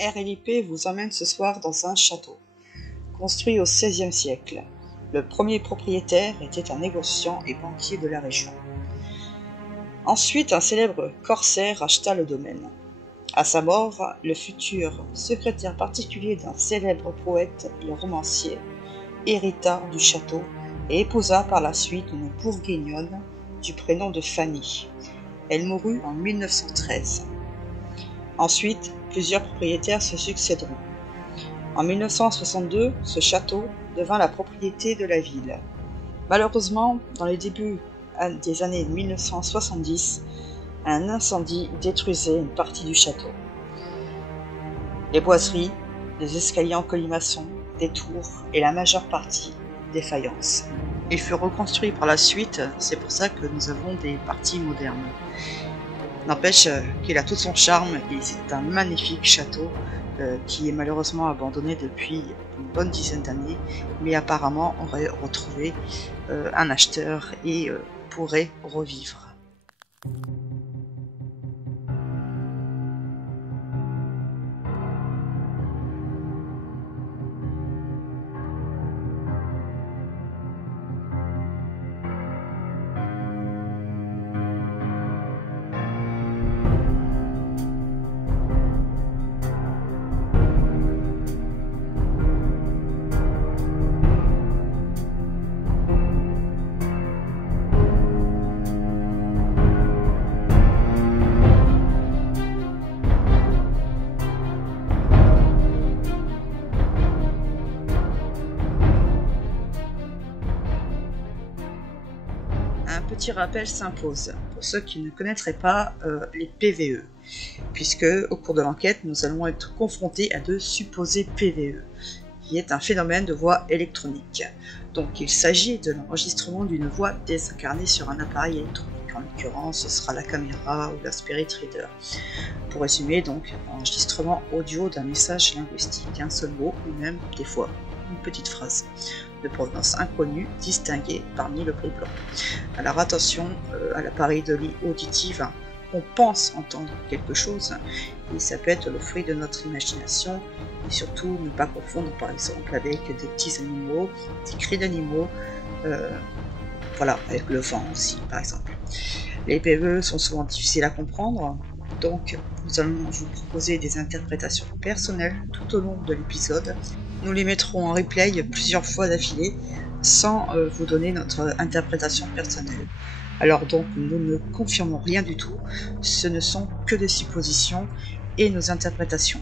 RLIP vous emmène ce soir dans un château. Construit au XVIe siècle, le premier propriétaire était un négociant et banquier de la région. Ensuite, un célèbre corsaire acheta le domaine. À sa mort, le futur secrétaire particulier d'un célèbre poète et romancier hérita du château et épousa par la suite une bourguignonne du prénom de Fanny. Elle mourut en 1913. Ensuite, plusieurs propriétaires se succéderont. En 1962, ce château devint la propriété de la ville. Malheureusement, dans les débuts des années 1970, un incendie détruisait une partie du château. Les boiseries, les escaliers en colimaçon, des tours et la majeure partie des faïences. Il fut reconstruit par la suite, c'est pour ça que nous avons des parties modernes. N'empêche qu'il a tout son charme et c'est un magnifique château qui est malheureusement abandonné depuis une bonne dizaine d'années, mais apparemment aurait retrouvé un acheteur et pourrait revivre. Un petit rappel s'impose pour ceux qui ne connaîtraient pas les PVE, puisque au cours de l'enquête, nous allons être confrontés à de supposés PVE, qui est un phénomène de voix électronique. Donc il s'agit de l'enregistrement d'une voix désincarnée sur un appareil électronique. En l'occurrence, ce sera la caméra ou la Spirit Reader. Pour résumer, donc, enregistrement audio d'un message linguistique, un seul mot ou même des fois une petite phrase de provenance inconnue distinguée parmi le bruit blanc. Alors attention à l'appareil de l'ouïe auditive, on pense entendre quelque chose et ça peut être le fruit de notre imagination, et surtout ne pas confondre par exemple avec des petits animaux, des cris d'animaux, voilà, avec le vent aussi par exemple. Les PVE sont souvent difficiles à comprendre, donc nous allons vous proposer des interprétations personnelles tout au long de l'épisode. Nous les mettrons en replay plusieurs fois d'affilée sans vous donner notre interprétation personnelle. Alors donc nous ne confirmons rien du tout, ce ne sont que des suppositions et nos interprétations.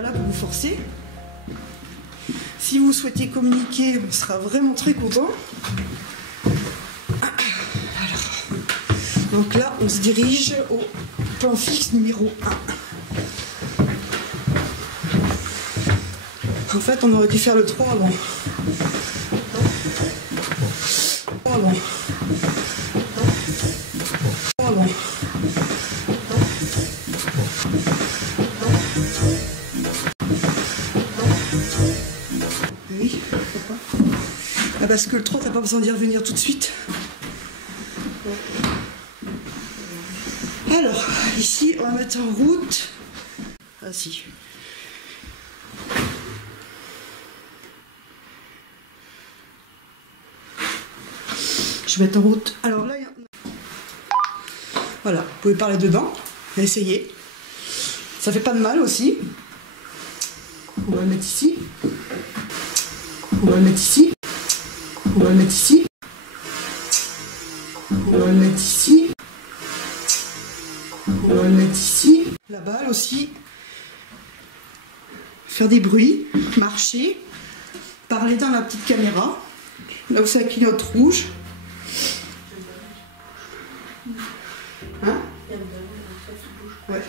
pas là pour vous forcer. Si vous souhaitez communiquer, on sera vraiment très content. Donc là, on se dirige au plan fixe numéro 1. En fait, on aurait dû faire le 3 avant. Oui, pourquoi? Ah, parce que le 3, t'as pas besoin d'y revenir tout de suite. Alors, ici, on va mettre en route. Ah si. Je vais mettre en route. Alors là, voilà, vous pouvez parler dedans. Essayez. Ça fait pas de mal aussi. On va le mettre ici. On va le mettre ici. On va le mettre ici. On va le mettre ici. On va le mettre ici. La balle aussi. Faire des bruits, marcher, parler dans la petite caméra. Là où ça clignote rouge. Hein? Ouais.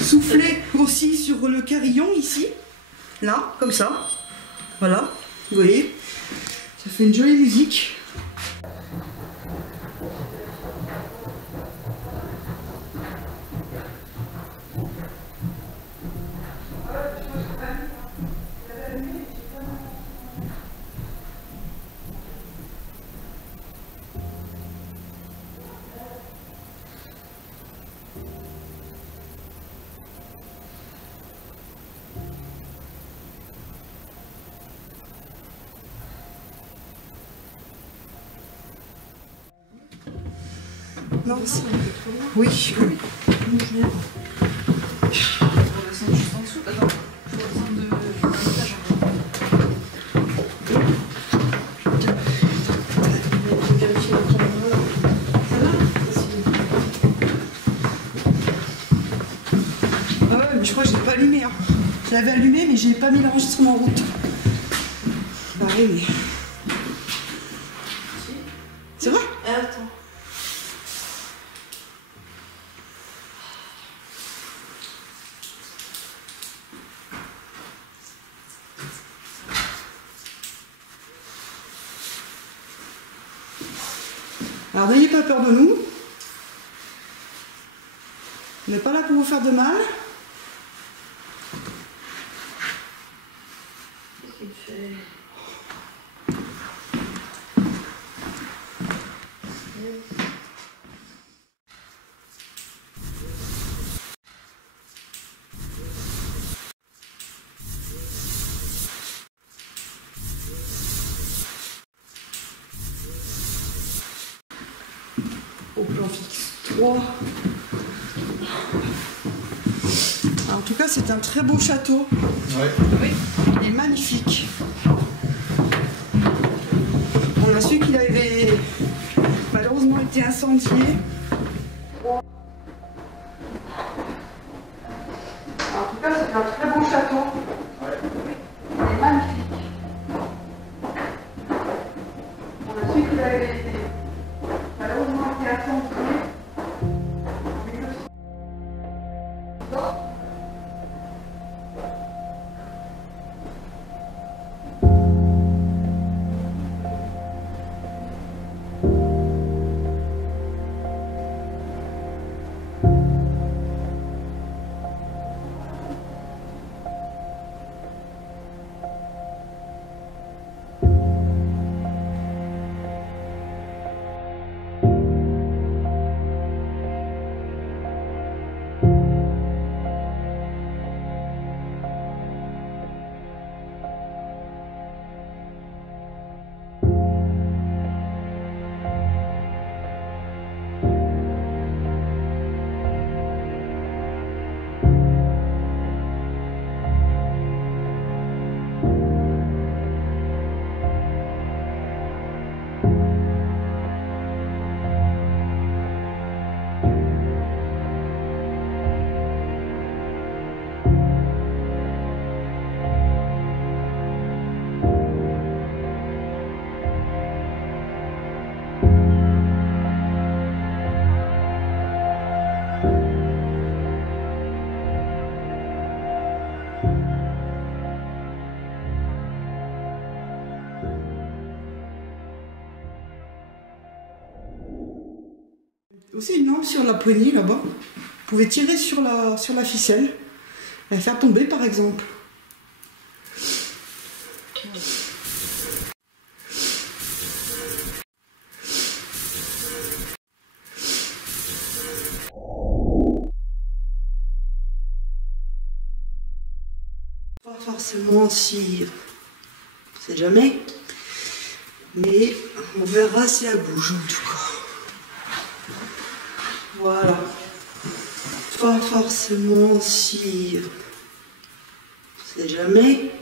Souffler aussi sur le carillon ici. Là, comme ça. Voilà. Vous voyez? Ça fait une jolie musique. Non, oui, oui. Ah ouais, mais je crois que je l'ai pas allumé. Hein. Je l'avais allumé, mais je n'ai pas mis l'enregistrement en route. Pareil, mais... C'est vrai? Attends. Alors n'ayez pas peur de nous. On n'est pas là pour vous faire de mal. Qu'est-ce qu'il fait? Au plan fixe 3. Alors, en tout cas, c'est un très beau château. Ouais. Oui. Il est magnifique. On a su qu'il avait malheureusement été incendié. Alors, en tout cas, c'est un très beau château. Ouais. Il est magnifique. On a su qu'il avait été malheureusement été incendié. Aussi une lampe sur la poignée là-bas. Vous pouvez tirer sur la ficelle et la faire tomber par exemple. Pas forcément si... on sait jamais. Mais on verra si elle bouge en tout cas. Voilà. Pas forcément si... on sait jamais.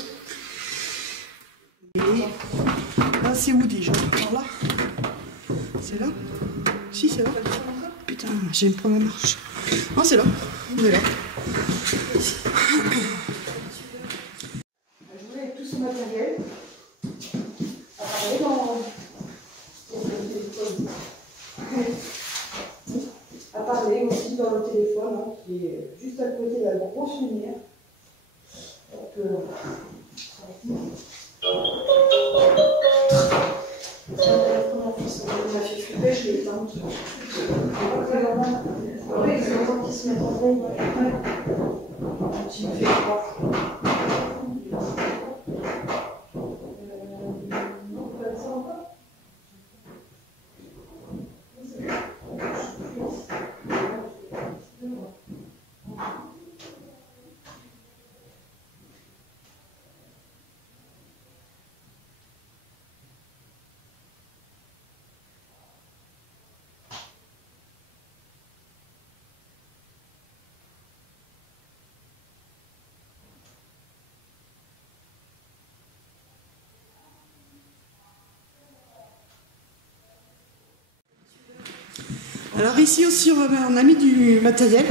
Mais... là c'est où déjà? Par là? C'est là? Si c'est là. Putain, j'ai une première marche. Non c'est là. On est là. Je jouais avec tout ce matériel. À parler aussi dans le téléphone, hein, qui est juste à côté de la grosse lumière. Donc, on a fait flipper, je l'ai éteinte. Oui, c'est longtemps qu'ils se mettent en veille. Un petit fait froid. Non, pas ça encore. Alors ici aussi on a mis du matériel.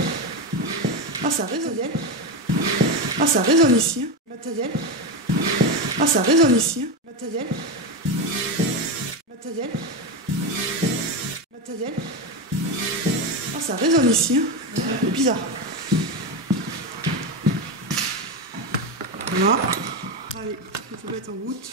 Ah ça résonne. Ah ça résonne ici. Hein. Matériel. Ah ça résonne ici. Hein. Matériel. Matériel. Matériel. Ah ça résonne ici. Hein. C'est bizarre. Voilà. Allez, il faut mettre en route.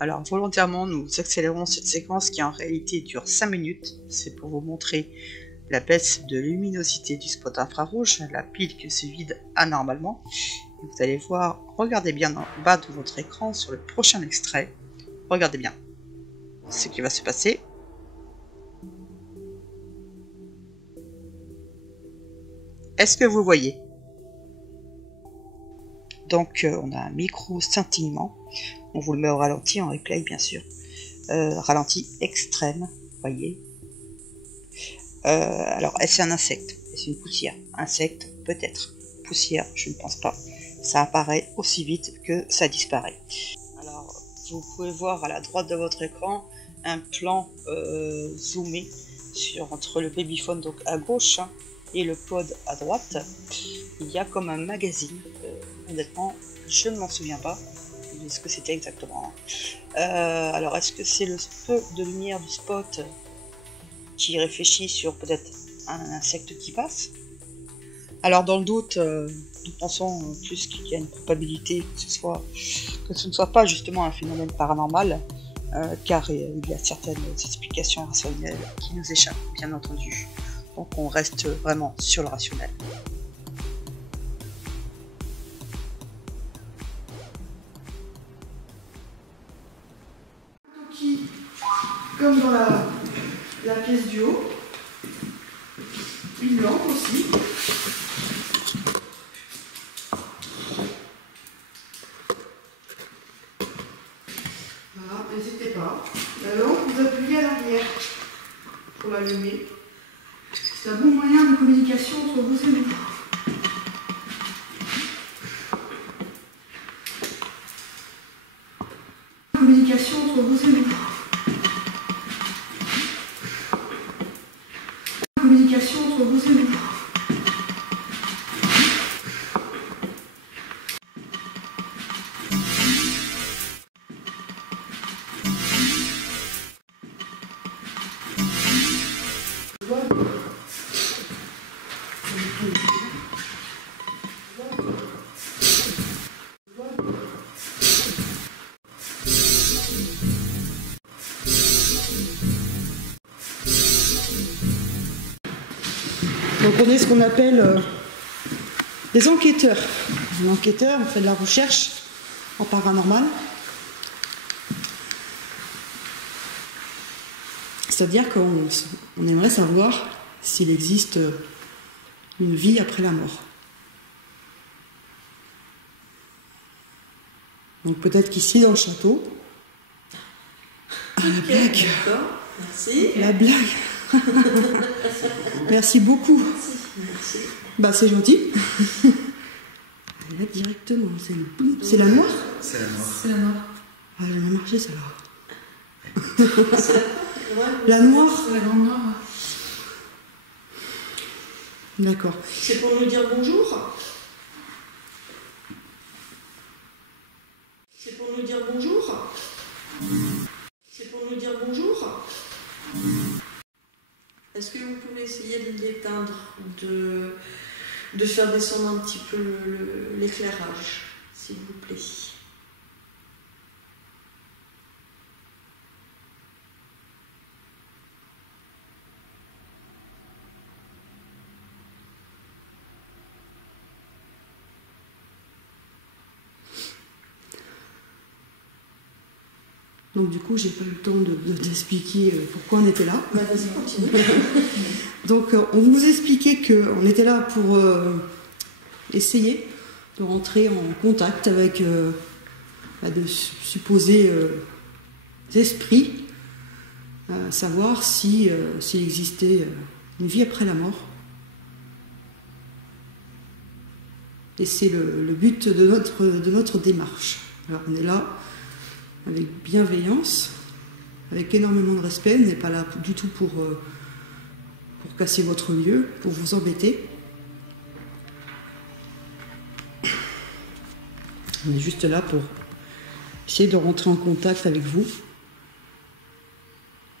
Alors volontairement nous accélérons cette séquence qui en réalité dure 5 minutes, c'est pour vous montrer la baisse de luminosité du spot infrarouge, la pile qui se vide anormalement. Et vous allez voir, regardez bien en bas de votre écran sur le prochain extrait, regardez bien ce qui va se passer. Est-ce que vous voyez? Donc on a un micro scintillement, on vous le met au ralenti en replay bien sûr, ralenti extrême, vous voyez. Alors est-ce un insecte? Est-ce une poussière? Insecte peut-être, poussière je ne pense pas, ça apparaît aussi vite que ça disparaît. Alors vous pouvez voir à la droite de votre écran un plan zoomé entre le babyphone donc à gauche hein, et le pod à droite. Il y a comme un magazine, honnêtement je ne m'en souviens pas de ce que c'était exactement. Alors est-ce que c'est le peu de lumière du spot qui réfléchit sur peut-être un insecte qui passe? Alors dans le doute, nous pensons plus qu'il y a une probabilité que ce ne soit pas justement un phénomène paranormal, car il y a certaines explications rationnelles qui nous échappent, bien entendu. Donc on reste vraiment sur le rationnel. Qui, comme dans la pièce du haut, une lampe aussi. Voilà, n'hésitez pas. La lampe, vous appuyez à l'arrière pour l'allumer. C'est un bon moyen de communication entre vous et nous. Communication entre vous et nous. Communication entre vous et nous. Donc on est ce qu'on appelle des enquêteurs. Un enquêteur, on fait de la recherche en paranormal. C'est-à-dire qu'on aimerait savoir s'il existe une vie après la mort. Donc peut-être qu'ici dans le château... Ah, la blague. D'accord, merci. La blague. Merci beaucoup. Merci. Bah c'est gentil. Là directement, c'est la noire. C'est la noire. C'est la noire. Ah j'ai bien marché celle-là. Ouais, La noire. c'est la grande noire. D'accord. C'est pour nous dire bonjour. C'est pour nous dire bonjour. C'est pour nous dire bonjour. Est-ce que vous pouvez essayer de l'éteindre, de faire descendre un petit peu l'éclairage, s'il vous plaît. Donc du coup, j'ai pas eu le temps de t'expliquer pourquoi on était là. Bah, vas-y, continue. Donc on vous expliquait qu'on était là pour essayer de rentrer en contact avec de supposés esprits, savoir s'il existait une vie après la mort. Et c'est le but de notre démarche. Alors on est là avec bienveillance, avec énormément de respect. On n'est pas là du tout pour casser votre lieu, pour vous embêter. On est juste là pour essayer de rentrer en contact avec vous.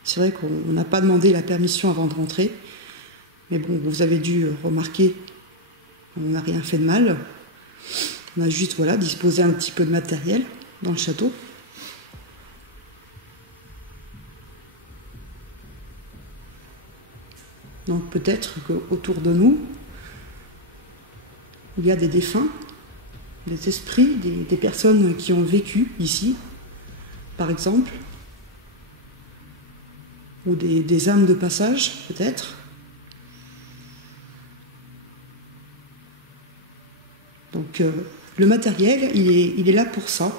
C'est vrai qu'on n'a pas demandé la permission avant de rentrer, mais bon, vous avez dû remarquer qu'on n'a rien fait de mal. On a juste disposé un petit peu de matériel dans le château. Donc peut-être qu'autour de nous, il y a des défunts, des esprits, des personnes qui ont vécu ici, par exemple, ou des âmes de passage, peut-être. Donc le matériel, il est là pour ça,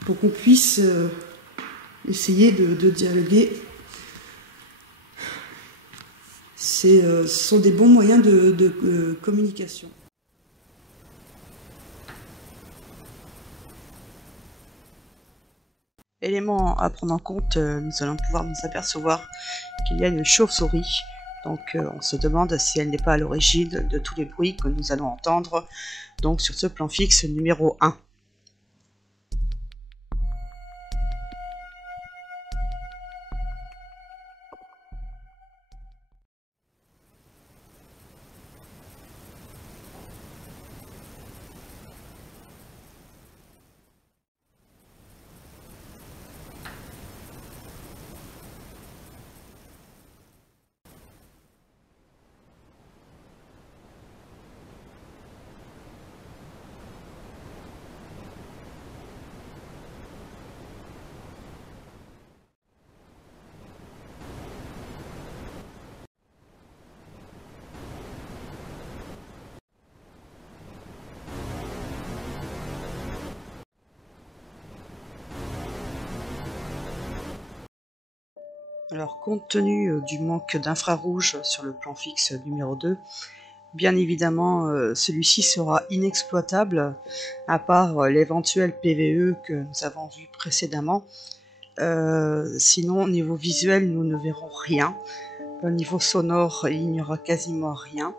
pour qu'on puisse essayer de dialoguer. Ce sont des bons moyens de communication. Élément à prendre en compte, nous allons pouvoir nous apercevoir qu'il y a une chauve-souris. Donc on se demande si elle n'est pas à l'origine de tous les bruits que nous allons entendre donc sur ce plan fixe numéro 1. Alors, compte tenu du manque d'infrarouge sur le plan fixe numéro 2, bien évidemment, celui-ci sera inexploitable, à part l'éventuel PVE que nous avons vu précédemment. Sinon, au niveau visuel, nous ne verrons rien. Au niveau sonore, il n'y aura quasiment rien.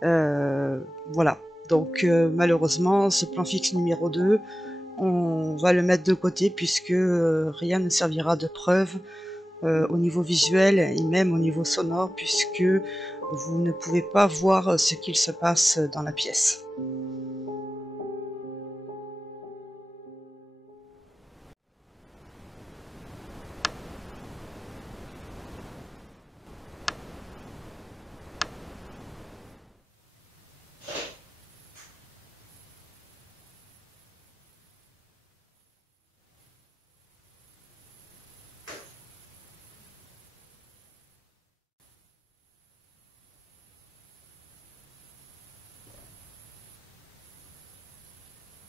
Voilà. Donc, malheureusement, ce plan fixe numéro 2, on va le mettre de côté puisque rien ne servira de preuve au niveau visuel et même au niveau sonore, puisque vous ne pouvez pas voir ce qu'il se passe dans la pièce.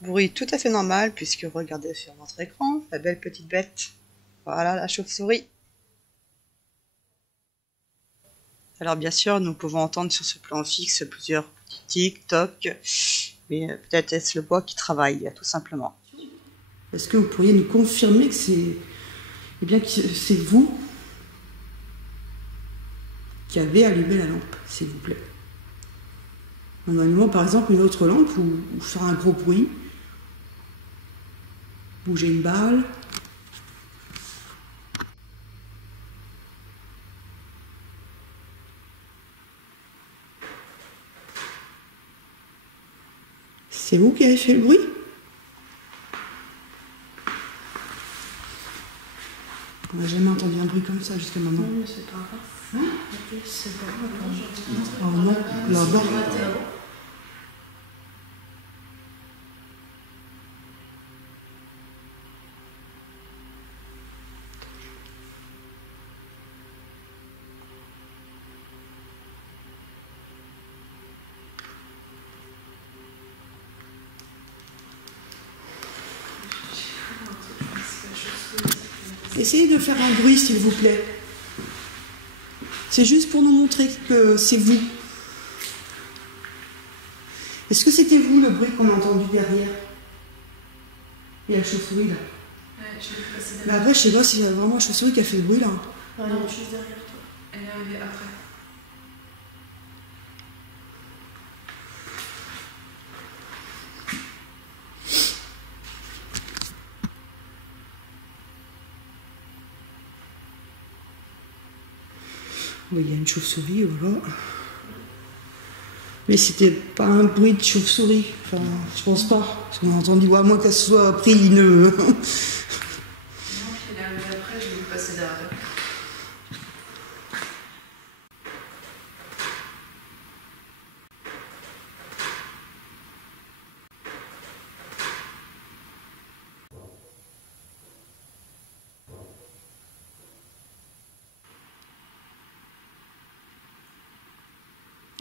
Bruit tout à fait normal, puisque regardez sur votre écran, la belle petite bête. Voilà, la chauve-souris. Alors bien sûr, nous pouvons entendre sur ce plan fixe plusieurs petits tic-toc, mais peut-être est-ce le bois qui travaille, tout simplement. Est-ce que vous pourriez nous confirmer que c'est vous qui avez allumé la lampe, s'il vous plaît? Normalement, par exemple, une autre lampe où faire un gros bruit, bouger une balle. C'est vous qui avez fait le bruit? On n'a jamais entendu un bruit comme ça jusqu'à maintenant. Non, mais c'est pas grave. Hein? C'est pas grave. Oh non, là-bas. Essayez de faire un bruit, s'il vous plaît. C'est juste pour nous montrer que c'est vous. Est-ce que c'était vous le bruit qu'on a entendu derrière? Il y a la chauve-souris là. Ouais, je l'ai passé Mais derrière. après, je sais pas si c'est vraiment la chauve-souris qui a fait le bruit là. Non, juste derrière toi. Elle est arrivée après. Oui, il y a une chauve-souris, voilà. Mais c'était pas un bruit de chauve-souris. Enfin, je pense pas. Parce qu'on a entendu, à moins qu'elle se soit pris une. Non, puis elle est arrivée après, je l'ai passé derrière.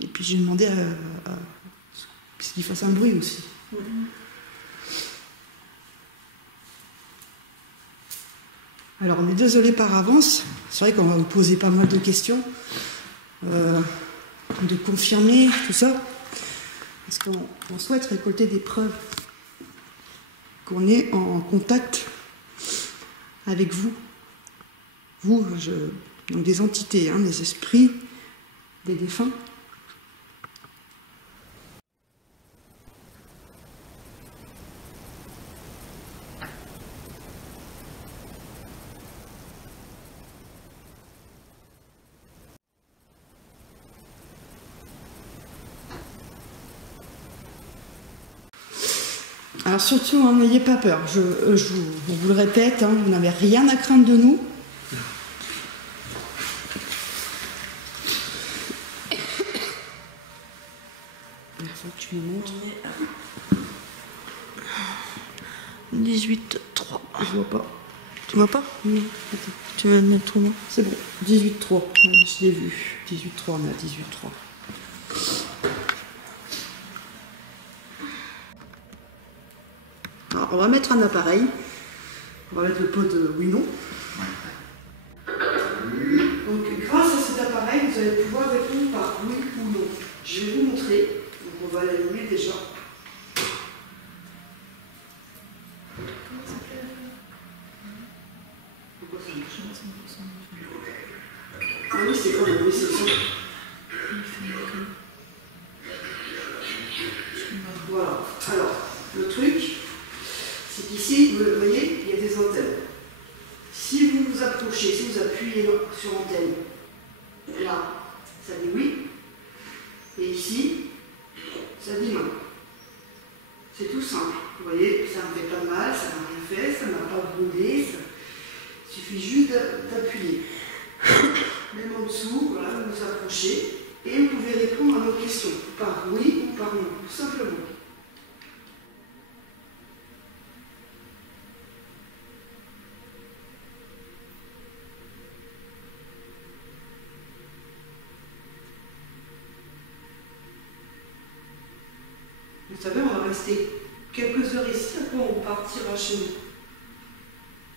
Et puis j'ai demandé à qu'il fasse un bruit aussi. Alors on est désolé par avance. C'est vrai qu'on va vous poser pas mal de questions. De confirmer tout ça. Parce qu'on souhaite récolter des preuves qu'on est en contact avec vous. Vous, donc des entités, hein, des esprits, des défunts. Alors surtout, n'ayez pas peur. On vous le répète, hein, vous n'avez rien à craindre de nous. Il faut que tu me montres. On est à 18,3. Je vois pas. Tu vois pas? Non. Attends, tu veux le mettre où? C'est bon. 18,3. Ouais, je l'ai vu. 18,3, on est à 18,3. Alors, on va mettre un appareil. On va mettre le pot de oui-non. Donc grâce à cet appareil, vous allez pouvoir répondre par oui ou non. Je vais vous montrer. Donc on va l'allumer déjà. Pourquoi ça marche? Ah oui, c'est quand même, oui, c'est ça. Voilà. Alors, le truc, c'est qu'ici, vous voyez, il y a des antennes. Si vous vous approchez, si vous appuyez sur l'antenne, là, ça dit oui. Et ici, ça dit non. C'est tout simple. Vous voyez, ça ne me fait pas de mal, ça n'a rien fait, ça ne m'a pas brûlé. Il suffit juste d'appuyer. Même en dessous, voilà, vous vous approchez et vous pouvez répondre à nos questions, par oui ou par non, tout simplement. Vous savez, on va rester quelques heures ici, après on partira chez nous.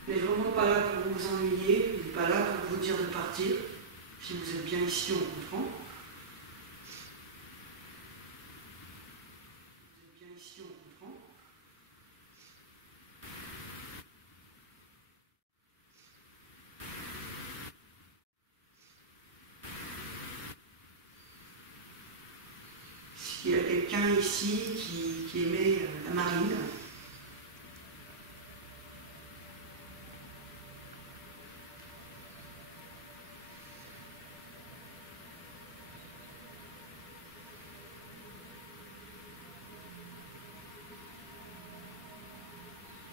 Mais vraiment pas là pour vous ennuyer, pas là pour vous dire de partir. Si vous êtes bien ici, on comprend. Vous êtes bien ici, on comprend. S'il y a quelqu'un ici qui aimait la marine,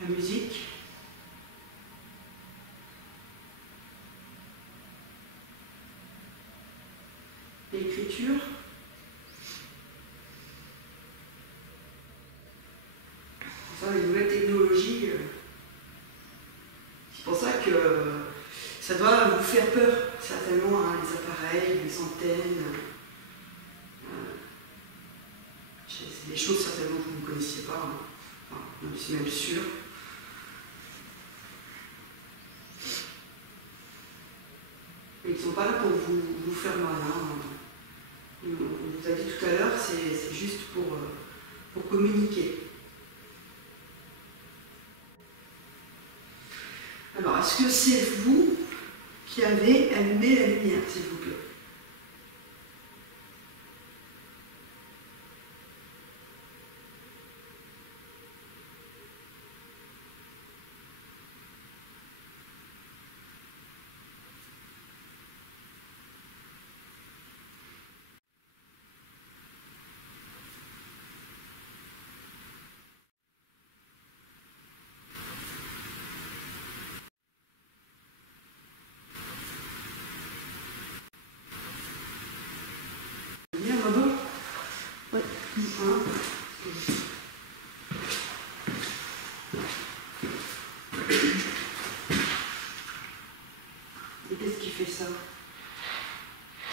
la musique, l'écriture, enfin, les nouvelles technologies, c'est pour ça que ça doit vous faire peur, certainement, hein, les appareils, les antennes. C'est des choses certainement que vous ne connaissiez pas, hein. Enfin, je suis même sûre. Mais ils ne sont pas là pour vous faire mal. Hein. On vous a dit tout à l'heure, c'est juste pour communiquer. Alors, est-ce que c'est vous qui avez allumé la lumière, s'il vous plaît? Bien, maman? Oui. Et qu'est-ce qui fait ça?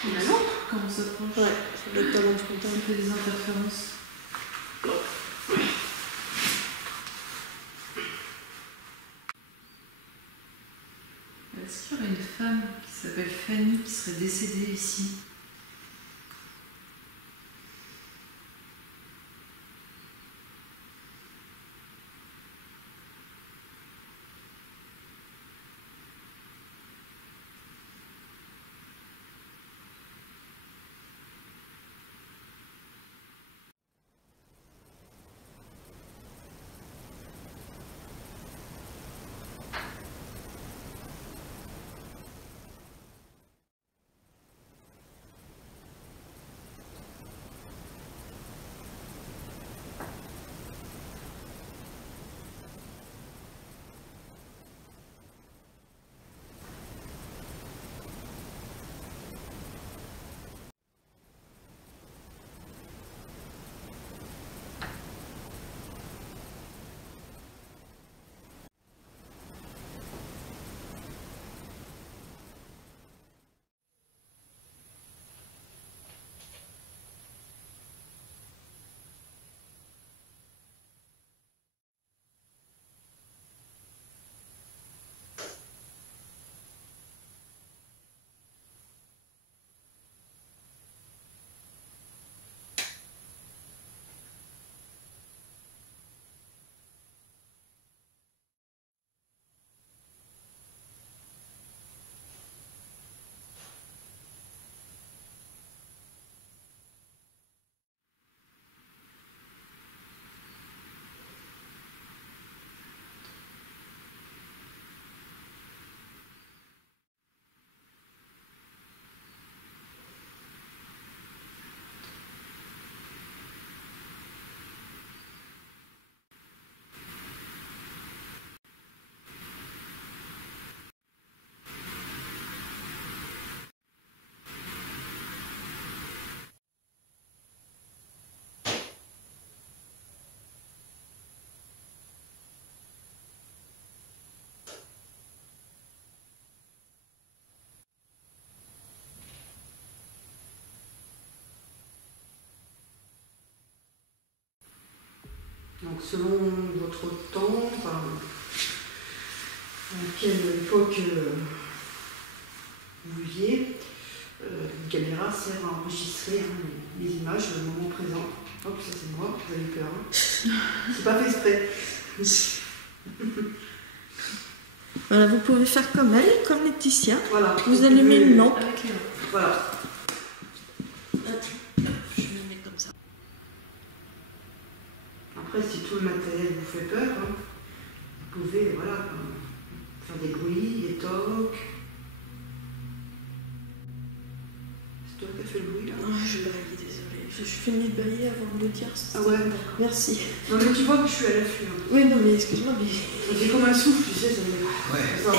C'est la lampe quand on s'approche. Ouais, ça doit être ta lampe spontanée. Ça fait des interférences. Est-ce qu'il y aurait une femme qui s'appelle Fanny qui serait décédée ici? Donc selon votre temps, enfin, à quelle époque vous viviez, une caméra sert à enregistrer les images au moment présent. Hop, ça c'est moi, vous avez peur. Hein. C'est pas fait exprès. Voilà, vous pouvez faire comme elle, comme Laetitia. Voilà. Vous allumez une lampe. Voilà. Attends, je vais le mettre comme ça. Après, si tout le matériel vous fait peur, hein, vous pouvez voilà, faire des bruits, des tocs. C'est toi qui as fait le bruit là? Oh, je baille, désolée. Je finis de bailler avant de le dire. Ah ouais? Merci. Non mais tu vois que je suis à l'affût. Hein. Oui, non mais excuse-moi, mais... C'est comme un souffle, tu sais. Ça Ouais. ça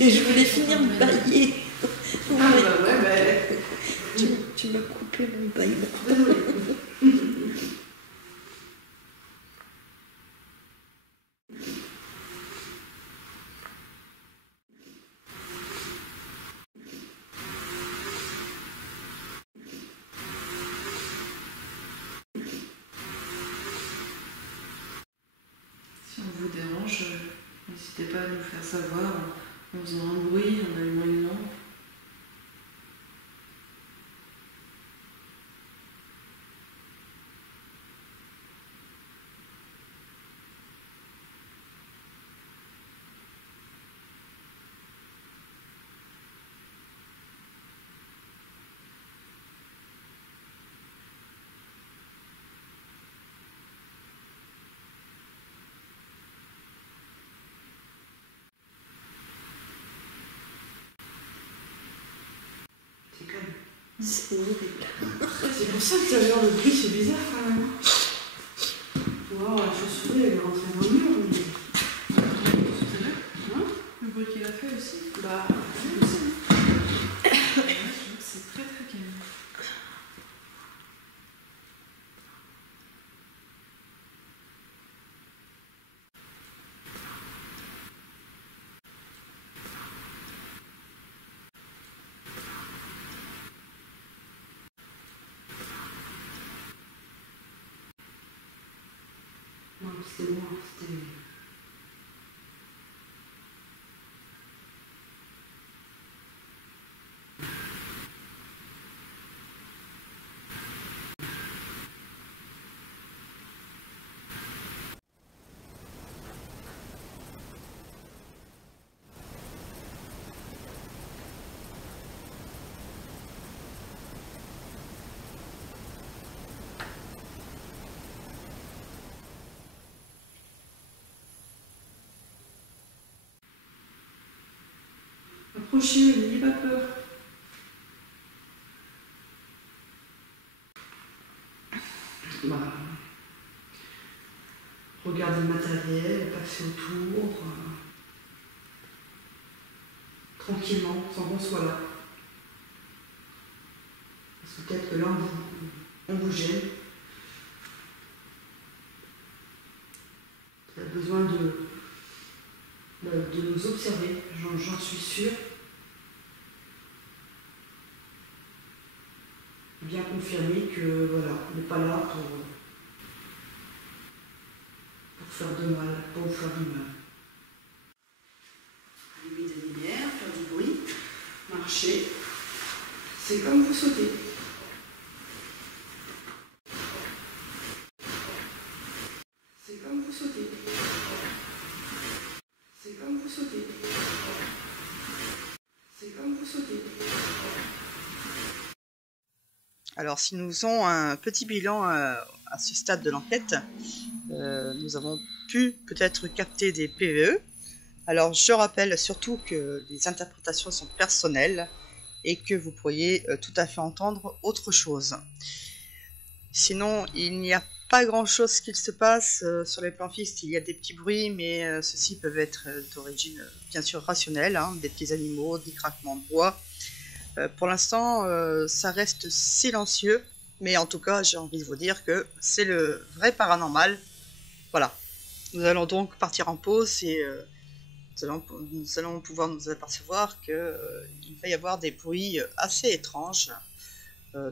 Et je voulais finir de bailler. Ah bah ouais, bah... Tu m'as coupé mon baillement. Désolée. Si on vous dérange, n'hésitez pas à nous faire savoir en faisant un bruit, en allumant une lampe. C'est calme. C'est horrible. C'est pour ça que t'as genre le bruit, c'est bizarre quand même. Wow, la chauve-souris elle est rentrée dans le mur. Mais... Tout à l'heure, Hein? le bruit qu'il a fait aussi. Bah, C'est très très calme. non, c'était moi, c'était... Approchez, n'ayez pas peur. Bah, regardez le matériel, passez autour, tranquillement, sans qu'on soit là. Parce que peut-être que là, on vous gêne. Vous avez besoin de nous observer, j'en suis sûre. Bien confirmer que voilà, on n'est pas là pour faire de mal, pour vous faire du mal. Allumer des lumières, faire du bruit, marcher, c'est comme vous sautez. C'est comme vous sautez. C'est comme vous sautez. C'est comme vous sautez. Alors, si nous faisons un petit bilan à ce stade de l'enquête, nous avons pu peut-être capter des PVE. Alors, je rappelle surtout que les interprétations sont personnelles et que vous pourriez tout à fait entendre autre chose. Sinon, il n'y a pas grand-chose qui se passe sur les plans fixes. Il y a des petits bruits, mais ceux-ci peuvent être d'origine bien sûr rationnelle, hein, des petits animaux, des craquements de bois. Pour l'instant, ça reste silencieux, mais en tout cas, j'ai envie de vous dire que c'est le vrai paranormal. Voilà. Nous allons donc partir en pause et nous allons pouvoir nous apercevoir qu'il va y avoir des bruits assez étranges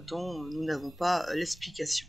dont nous n'avons pas l'explication.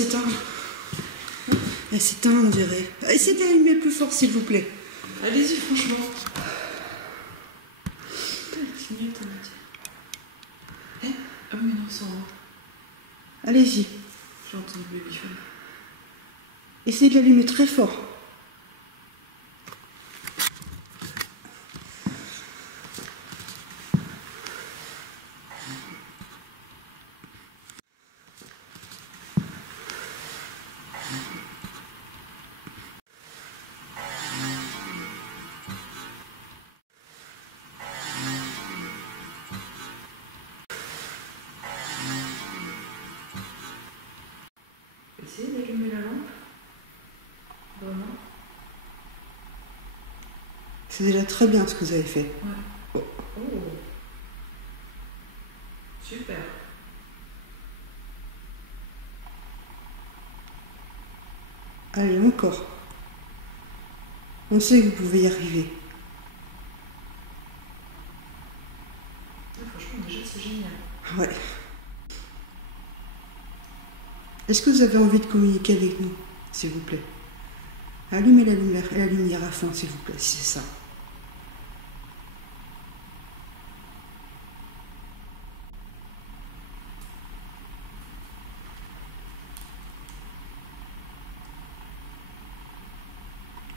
s'éteint. Elle s'éteint, on dirait. Essayez d'allumer plus fort, s'il vous plaît. Allez-y, franchement. Clignote, on va dire. Ah oui, non, ça va. Allez-y. J'ai entendu le babyphone. Essayez de l'allumer très fort. Essayez d'allumer la lampe. Vraiment. C'est déjà très bien ce que vous avez fait. Ouais. Oh. Super. Allez, encore. On sait que vous pouvez y arriver. Franchement, déjà, c'est génial. Ouais. Est-ce que vous avez envie de communiquer avec nous, s'il vous plaît? Allumez la lumière à fond, s'il vous plaît, si c'est ça.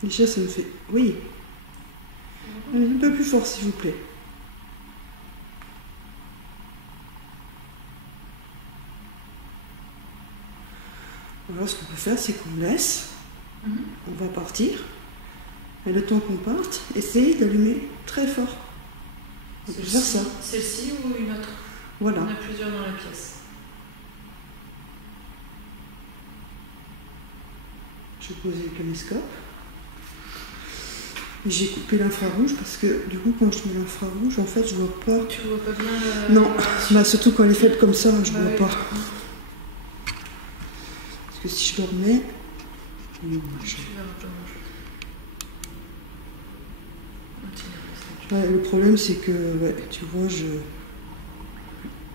Déjà, ça me fait... Oui. Un peu plus fort, s'il vous plaît. Alors, ce qu'on peut faire, c'est qu'on laisse. On va partir. Et le temps qu'on parte, essayez d'allumer très fort. On peut faire ça. Celle-ci ou une autre? Voilà. On a plusieurs dans la pièce. Je vais poser le caméscope. J'ai coupé l'infrarouge parce que du coup quand je mets l'infrarouge en fait je vois pas. Tu vois pas bien Non, bah, surtout quand elle est faite comme ça, je vois pas. Parce que si je le remets. Ouais, le problème c'est que ouais, tu vois je.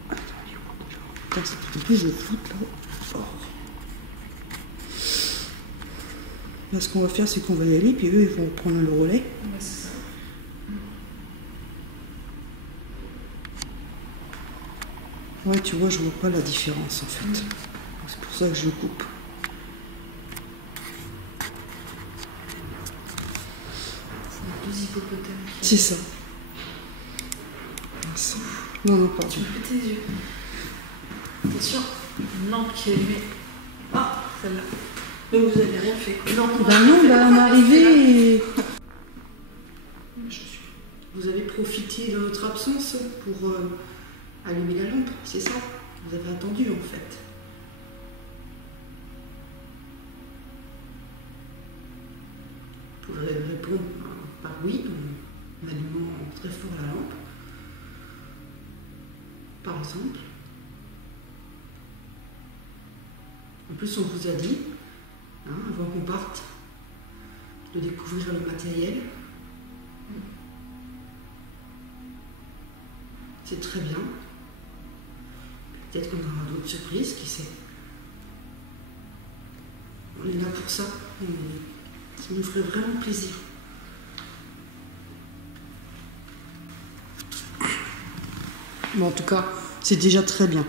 Attends, il est où déjà? Putain, c'est tout plus je floute là. Oh. Là, ce qu'on va faire, c'est qu'on va y aller, puis eux, ils vont prendre le relais. Ouais, c'est ça. Ouais, tu vois, je vois pas la différence, en fait. C'est pour ça que je coupe. C'est deux hippopotames. C'est ça. Non, non, pardon. Tu me fais tes yeux. T'es sûr? Non, qui est allumée. Ah, celle-là. Donc vous avez rien fait, quoi. Non, On est arrivé et... Je suis. Vous avez profité de notre absence pour allumer la lampe, c'est ça? Vous avez attendu, en fait. Vous pouvez répondre par oui, en allumant très fort la lampe. Par exemple. En plus, on vous a dit, avant qu'on parte, de découvrir le matériel. C'est très bien. Peut-être qu'on aura d'autres surprises, qui sait. On est là pour ça. Ça nous ferait vraiment plaisir. Bon, en tout cas, c'est déjà très bien.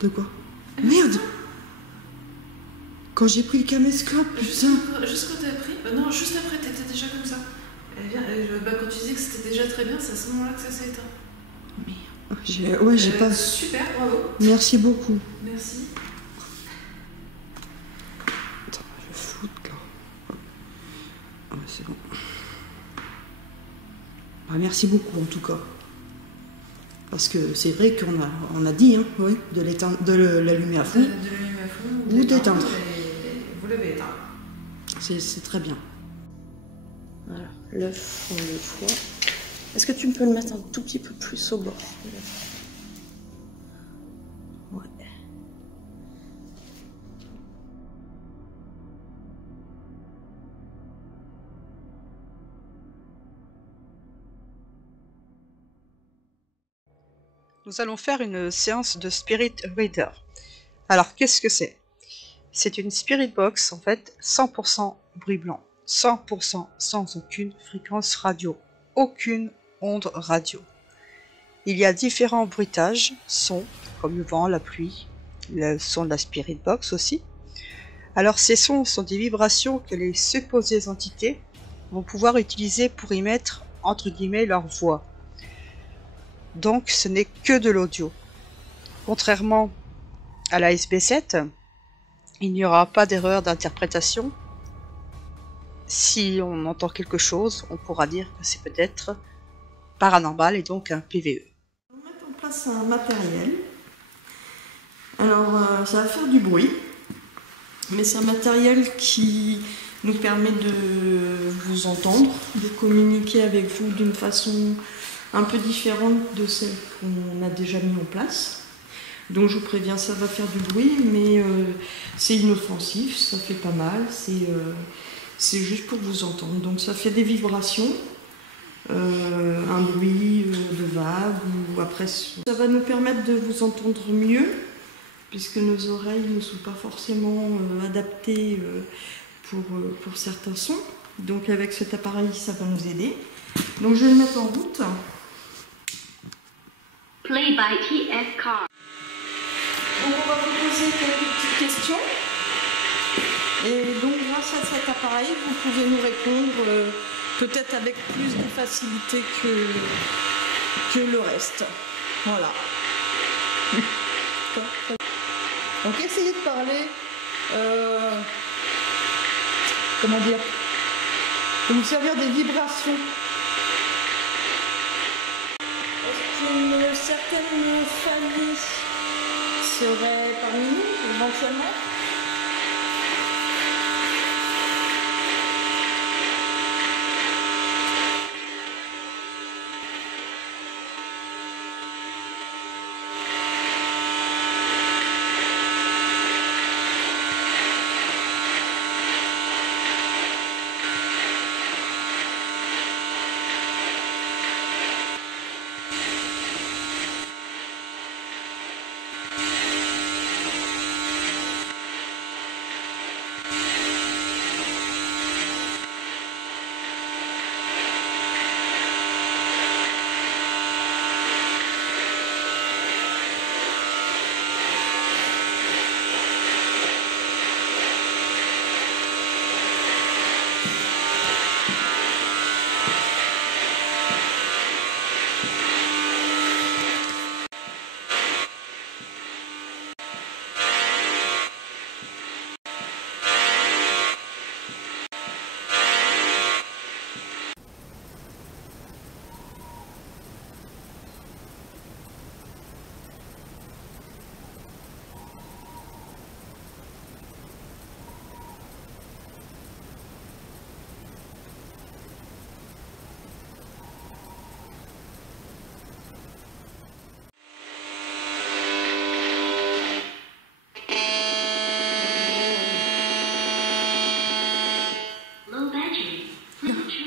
De quoi? Merde! Quand j'ai pris le caméscope, Juste quand t'as pris. Non, juste après, t'étais déjà comme ça. Quand tu disais que c'était déjà très bien, c'est à ce moment-là que ça s'est éteint. merde. Ouais, j'ai pas... Super, bravo. Merci beaucoup. Merci. Attends, je floute là. Ah, c'est bon. Ah, merci beaucoup en tout cas. Parce que c'est vrai qu'on a dit, oui, de l'allumer à fond. De l'allumer à fond Ou d'éteindre. Vous l'avez éteint. C'est très bien. Voilà, l'œuf, on le foie. Est-ce que tu peux le mettre un tout petit peu plus au bord de l'œuf? Ouais. Nous allons faire une séance de Spirit Reader. Alors, qu'est-ce que c'est? C'est une Spirit Box, en fait, 100% bruit blanc, 100% sans aucune fréquence radio, aucune onde radio. Il y a différents bruitages, sons, comme le vent, la pluie, le son de la Spirit Box aussi. Alors ces sons sont des vibrations que les supposées entités vont pouvoir utiliser pour y mettre, entre guillemets, leur voix. Donc ce n'est que de l'audio. Contrairement à la SB7, il n'y aura pas d'erreur d'interprétation. Si on entend quelque chose, on pourra dire que c'est peut-être paranormal et donc un PVE. On va mettre en place un matériel. Alors ça va faire du bruit, mais c'est un matériel qui nous permet de vous entendre, de communiquer avec vous d'une façon un peu différente de celle qu'on a déjà mis en place. Donc je vous préviens, ça va faire du bruit, mais c'est inoffensif, ça fait pas mal, c'est juste pour vous entendre. Donc ça fait des vibrations, un bruit de vagues, ou après ça va nous permettre de vous entendre mieux, puisque nos oreilles ne sont pas forcément adaptées pour certains sons. Donc avec cet appareil, ça va nous aider. Donc je vais le mettre en route. Play by TS Car. Donc on va vous poser quelques petites questions. Et donc grâce à cet appareil, vous pouvez nous répondre peut-être avec plus de facilité que le reste. Voilà. Donc essayez de parler, comment dire, de vous servir des vibrations. Est-ce qu'une certaine famille serait parmi nous éventuellement?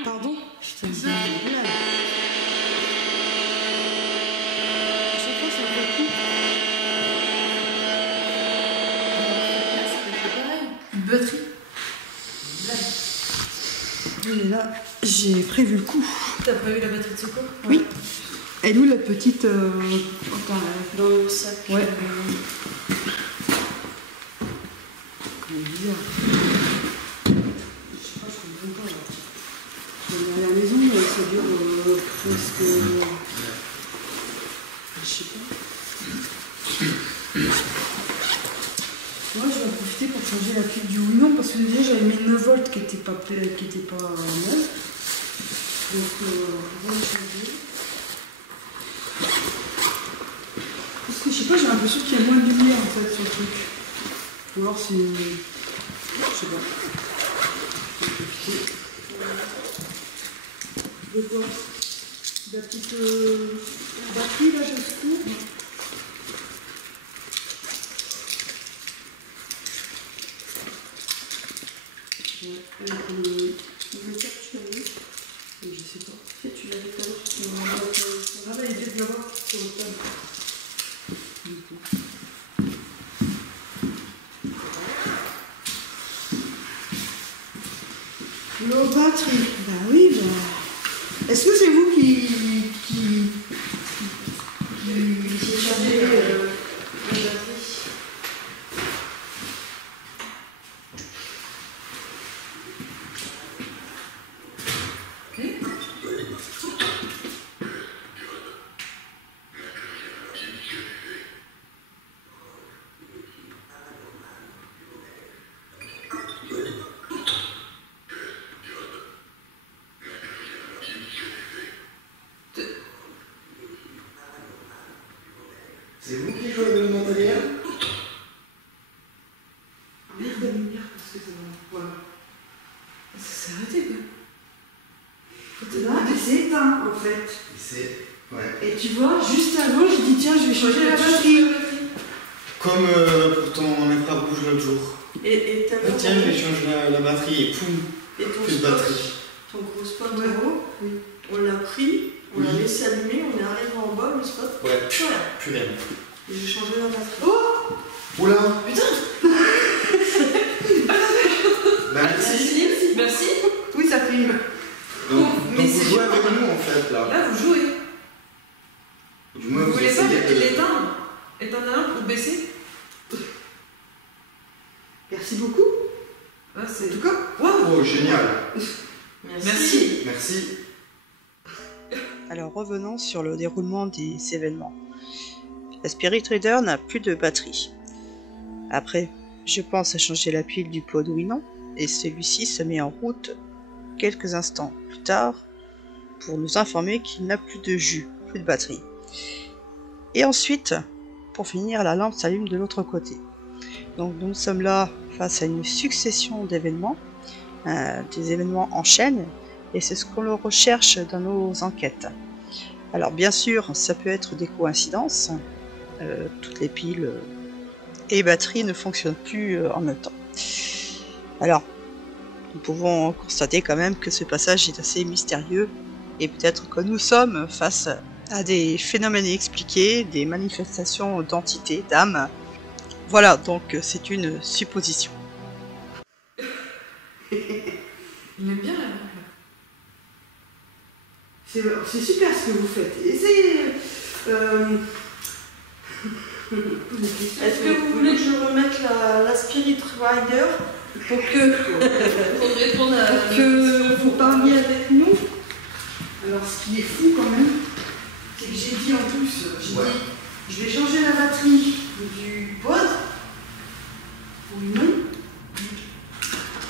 Pardon, je te dis. Une batterie. Et là, j'ai prévu le coup. T'as prévu la batterie de secours? Oui. Et nous, la petite. Dans le sac. Ouais. Comment dire? Je sais pas, je comprends pas là. Je vais aller à la maison, mais ça dure presque. Je sais pas. Moi, je vais en profiter pour changer la pile du houillon parce que déjà j'avais mes 9 volts qui n'étaient pas neuves. Donc, on va le changer. Parce que je sais pas, j'ai l'impression qu'il y a moins de lumière en fait sur le truc. Ou alors c'est. Je sais pas. Je vais profiter. De quoi? La petite batterie là, je trouve. Ouais, avec le cap, tu l'as vu? Je sais pas. Tu l'avais tout à l'heure. Ah bah, il était de l'avoir sur le table. Du coup. Low batterie. Bah oui, bah... Est-ce que c'est vous qui chargez la batterie? C'est vous qui jouez le matériel? Merde de lumière parce que ça va. Voilà. Ça s'est arrêté quoi. Là, c'est éteint en fait. C'est... Ouais. Et tu vois, juste avant, je dis tiens, je vais changer la batterie. Comme pour ton infrarouge l'autre jour. Et t'as Ah, tiens, je vais changer la batterie et poum, Et ton plus de spot, batterie. ton gros spot Ouais. en haut, Oui. on l'a pris, on l'a Oui. laissé allumer, on est arrivé en bas, le spot, Ouais, plus rien. plus rien. Et j'ai changé la batterie. Oh Oula! Putain. Bah, Merci. Merci. Oui, ça fait une. Donc Mais vous c'est jouez dur, avec hein. nous en fait là. Là vous jouez. Du moins Vous vous voulez pas essayez de... l'éteindre? Éteindre la lampe ou baisser? Merci beaucoup. Ah, En c'est... tout cas, Oh génial! Merci. Merci. Alors revenons sur le déroulement des événements. La Spirit Reader n'a plus de batterie. Après, je pense à changer la pile du pot d'Ouinon et celui-ci se met en route quelques instants plus tard pour nous informer qu'il n'a plus de jus, plus de batterie. Et ensuite, pour finir, la lampe s'allume de l'autre côté. Donc nous sommes là face à une succession d'événements, des événements en chaîne, et c'est ce qu'on recherche dans nos enquêtes. Alors bien sûr, ça peut être des coïncidences, toutes les piles et batteries ne fonctionnent plus en même temps. Alors, nous pouvons constater quand même que ce passage est assez mystérieux, et peut-être que nous sommes face à des phénomènes inexpliqués, des manifestations d'entités, d'âmes. Voilà, donc c'est une supposition. Il aime bien la lampe. c'est super ce que vous faites. Essayez. Est-ce que vous voulez que je remette la Spirit Rider pour que vous parliez avec nous? Alors, ce qui est fou quand même, c'est que j'ai dit en plus, Ouais. je vais changer la batterie du pod. Oui, non.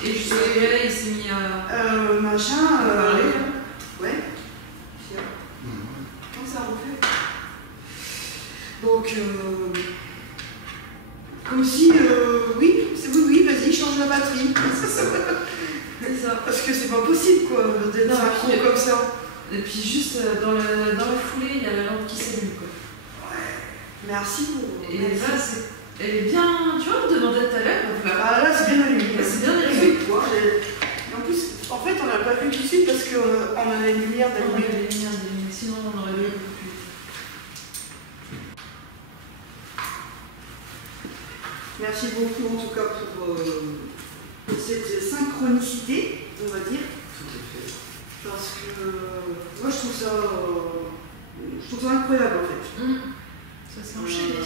Et je sais, il s'est mis à Machin. parler. Ouais. Comment ça refait? Donc, comme si, oui, vas-y, change la batterie. C'est ça. Parce que c'est pas possible, quoi, d'être Non, accro puis- comme ça. Et puis juste dans la foulée, il y a la lampe qui s'allume quoi. Merci pour. Et là, elle est bien. Tu vois, on me demandait tout à l'heure. Voilà. Ah là, c'est bien allumé. C'est bien allumé. Tu vois, et en plus, en fait, on n'a pas vu tout de suite parce qu'on a une lumière On avait d'allumer. les lumières d'allumées, sinon on aurait vu beaucoup plus. Merci beaucoup, en tout cas, pour cette synchronicité, on va dire. Tout à fait. Parce que moi, je trouve ça incroyable, en fait. Ça s'est enchaîné.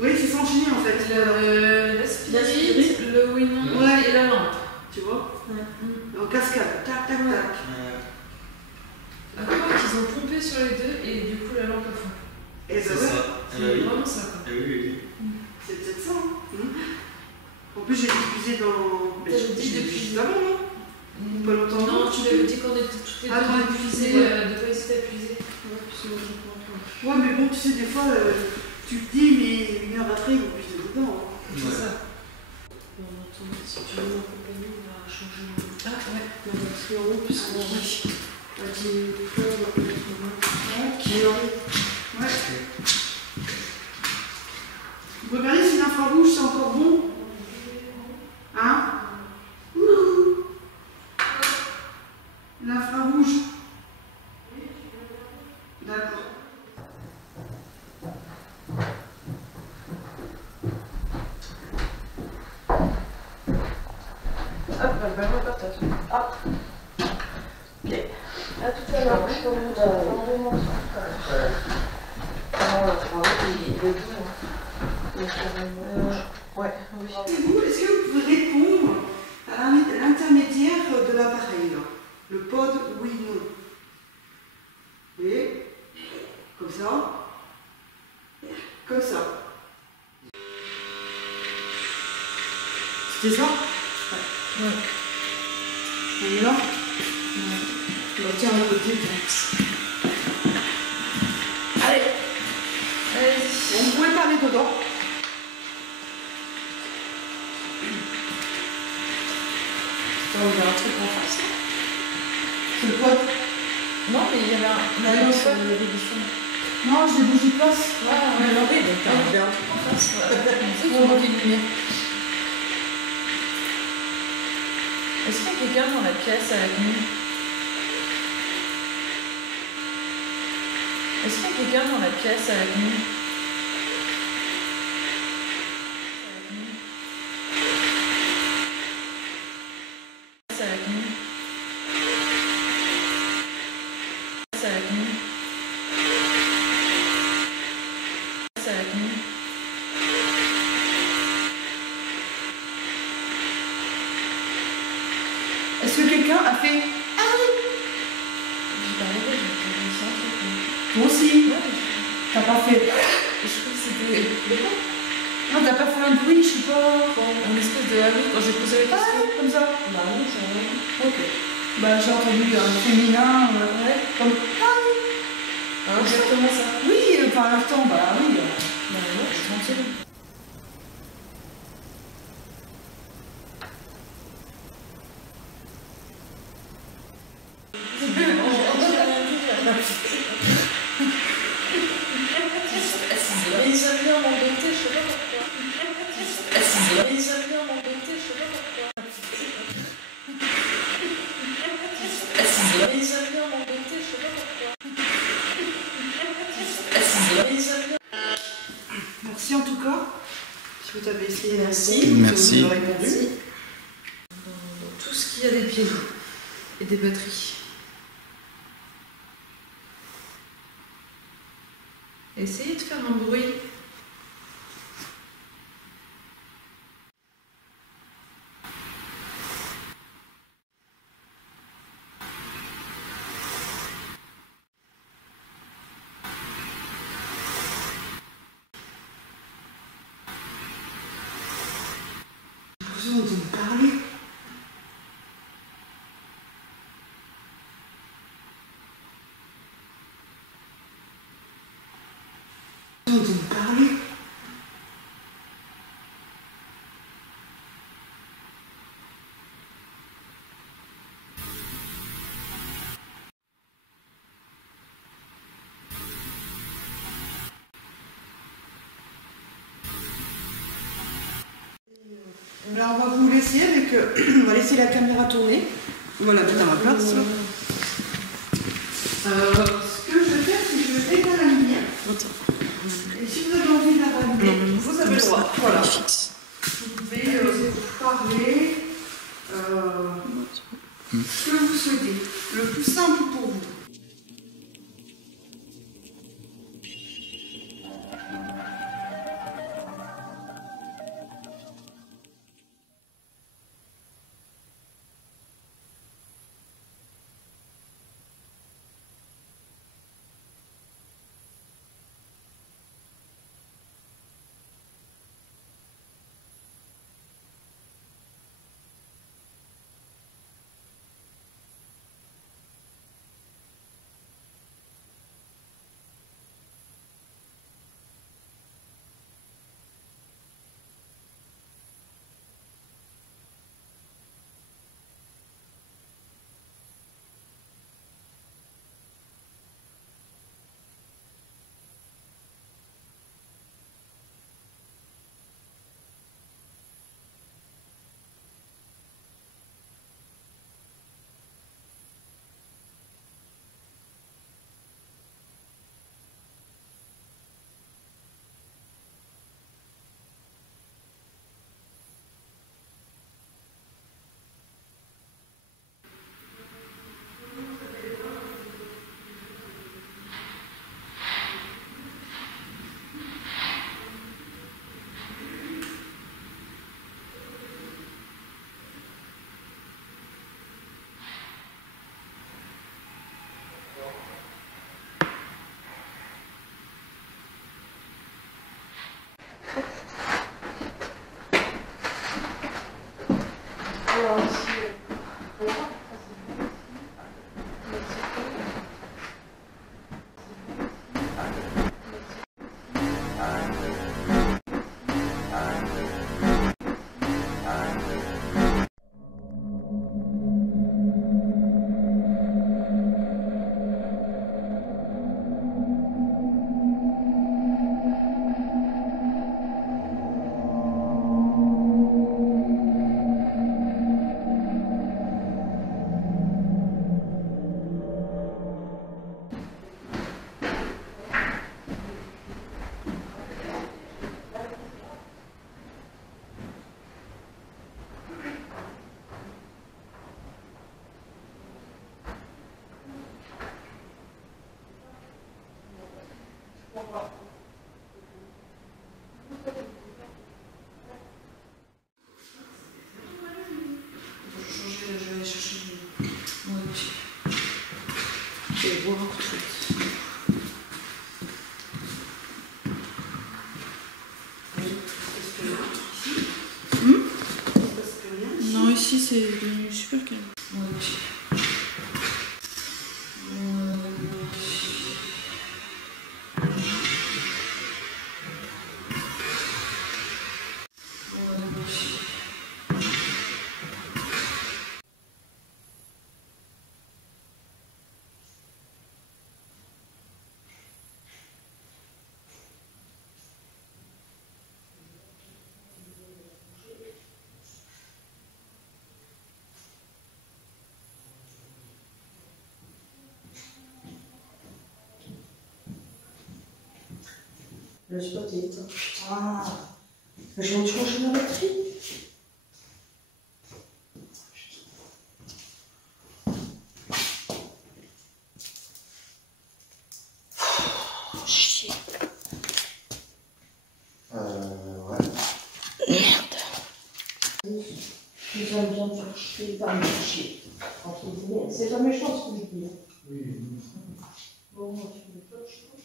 Oui, c'est s'enchaîner, en fait. La spirit, le Winon Ouais. et la lampe. Tu vois, en cascade, tac, tac, tac. À croire qu'ils ont pompé sur les deux et du coup la lampe à fond. Et ben C'est ouais, ça. C'est vraiment ça quoi. Oui, oui. c'est peut-être ça. Hein. En plus, j'ai diffusé dans. T'avais dit depuis- avant, non? Pas longtemps. Non, tu l'avais dit qu'on était toutes les Ah, non, deux épuisées, ouais. de pas hésiter à puiser. Ouais, mais bon, tu sais, des fois, tu te dis, mais une heure après, ils vont puiser dedans. Hein. C'est Ouais. ça. On attend, si tu veux m'accompagner, on va changer Ah ouais. la batterie en haut, puisqu'on va 10 minutes de temps, on va mettre le main. Ouais. Vous regardez si l'infrarouge, c'est encore bon? Hein? Ouh. L'infrarouge. D'accord. Hop, bah, le ballon est partage. Hop. Est-ce que vous pouvez répondre à l'intermédiaire de l'appareil, là? Le pod, oui, non. Vous voyez? Comme ça. Comme ça. C'était ça? Ouais. On est là? Ouais. Bah, tiens, on côté. Allez! Allez-y. On pouvait parler dedans. On a un truc en face. C'est le pod? Non, mais il y avait un autre. Il y avait du fond. Non, j'ai bougé de place. Ah, oui, donc il y avait un truc en face. C'est pour manquer de lumière. Est-ce qu'il y a quelqu'un dans la pièce avec nous? Est-ce qu'il y a quelqu'un dans la pièce avec nous? Avec nous? Avec nous? Avec nous? Est-ce que quelqu'un a fait J'ai pas rêvé, j'ai réussi un truc. Toi aussi? Ouais, T'as pas fait. je crois que c'était. De quoi? Non, t'as pas fait un bruit, je sais pas. Un espèce de. Ah oui, quand j'ai posé la question. Comme ça. Bah oui, ça va. Ok. Bah, j'ai entendu un féminin. Ouais. Comme. Ah, exactement ça. Oui, par l'instant, bah oui. Bah ouais, je suis tranquille. Mais ils aiment bien m'embêter, je sais pas pourquoi. Mais ils aiment bien m'embêter, je sais pas pourquoi. Mais ils aiment bien m'embêter, je sais pas pourquoi. Mais ils aiment bien. Merci en tout cas. Si vous avez essayé, Merci. Merci. Vous avez répondu. Dans tout ce qu'il y a des pieds et des batteries. Essayez de faire un bruit. J'ai l'impression de me parler. J'ai l'impression de me parler. Là, on va vous laisser avec. On va laisser la caméra tourner. On va la mettre à ma place. Là. Ce que je vais faire, c'est que je vais éteindre la lumière. Et si vous avez envie de la rallumer, vous avez le droit. Voilà. Vous pouvez parler ce que vous souhaitez. Le plus simple pour vous. Je vais chercher mon outil. Je vais voir en fait. Non, ici c'est devenu super calme. Mon outil. Le spot est éteint. Ah, je viens de changer ma batterie. Oh, chier. Ouais. Merde. Ils aiment bien me faire chier, pas me faire chier. Entre guillemets, c'est pas méchant ce que je dis. Oui. Bon, tu me fais pas, je pense.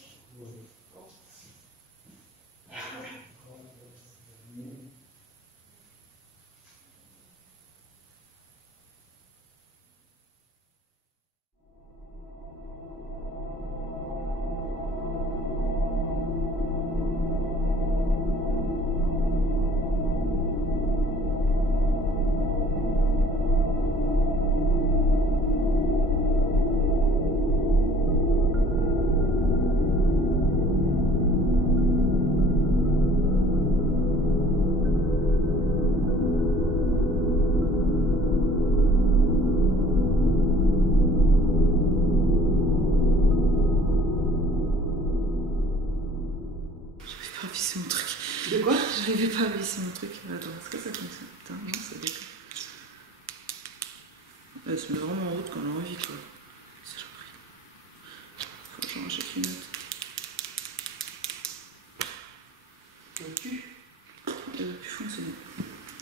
C'est mon truc. De quoi? Je l'avais pas vu, c'est mon truc. Attends, est-ce que ça fonctionne? Putain, non, ça déconne. Elle se met vraiment en route quand on a envie, quoi. C'est surpris. Faut que j'en rachète une autre. Elle va plus fonctionner.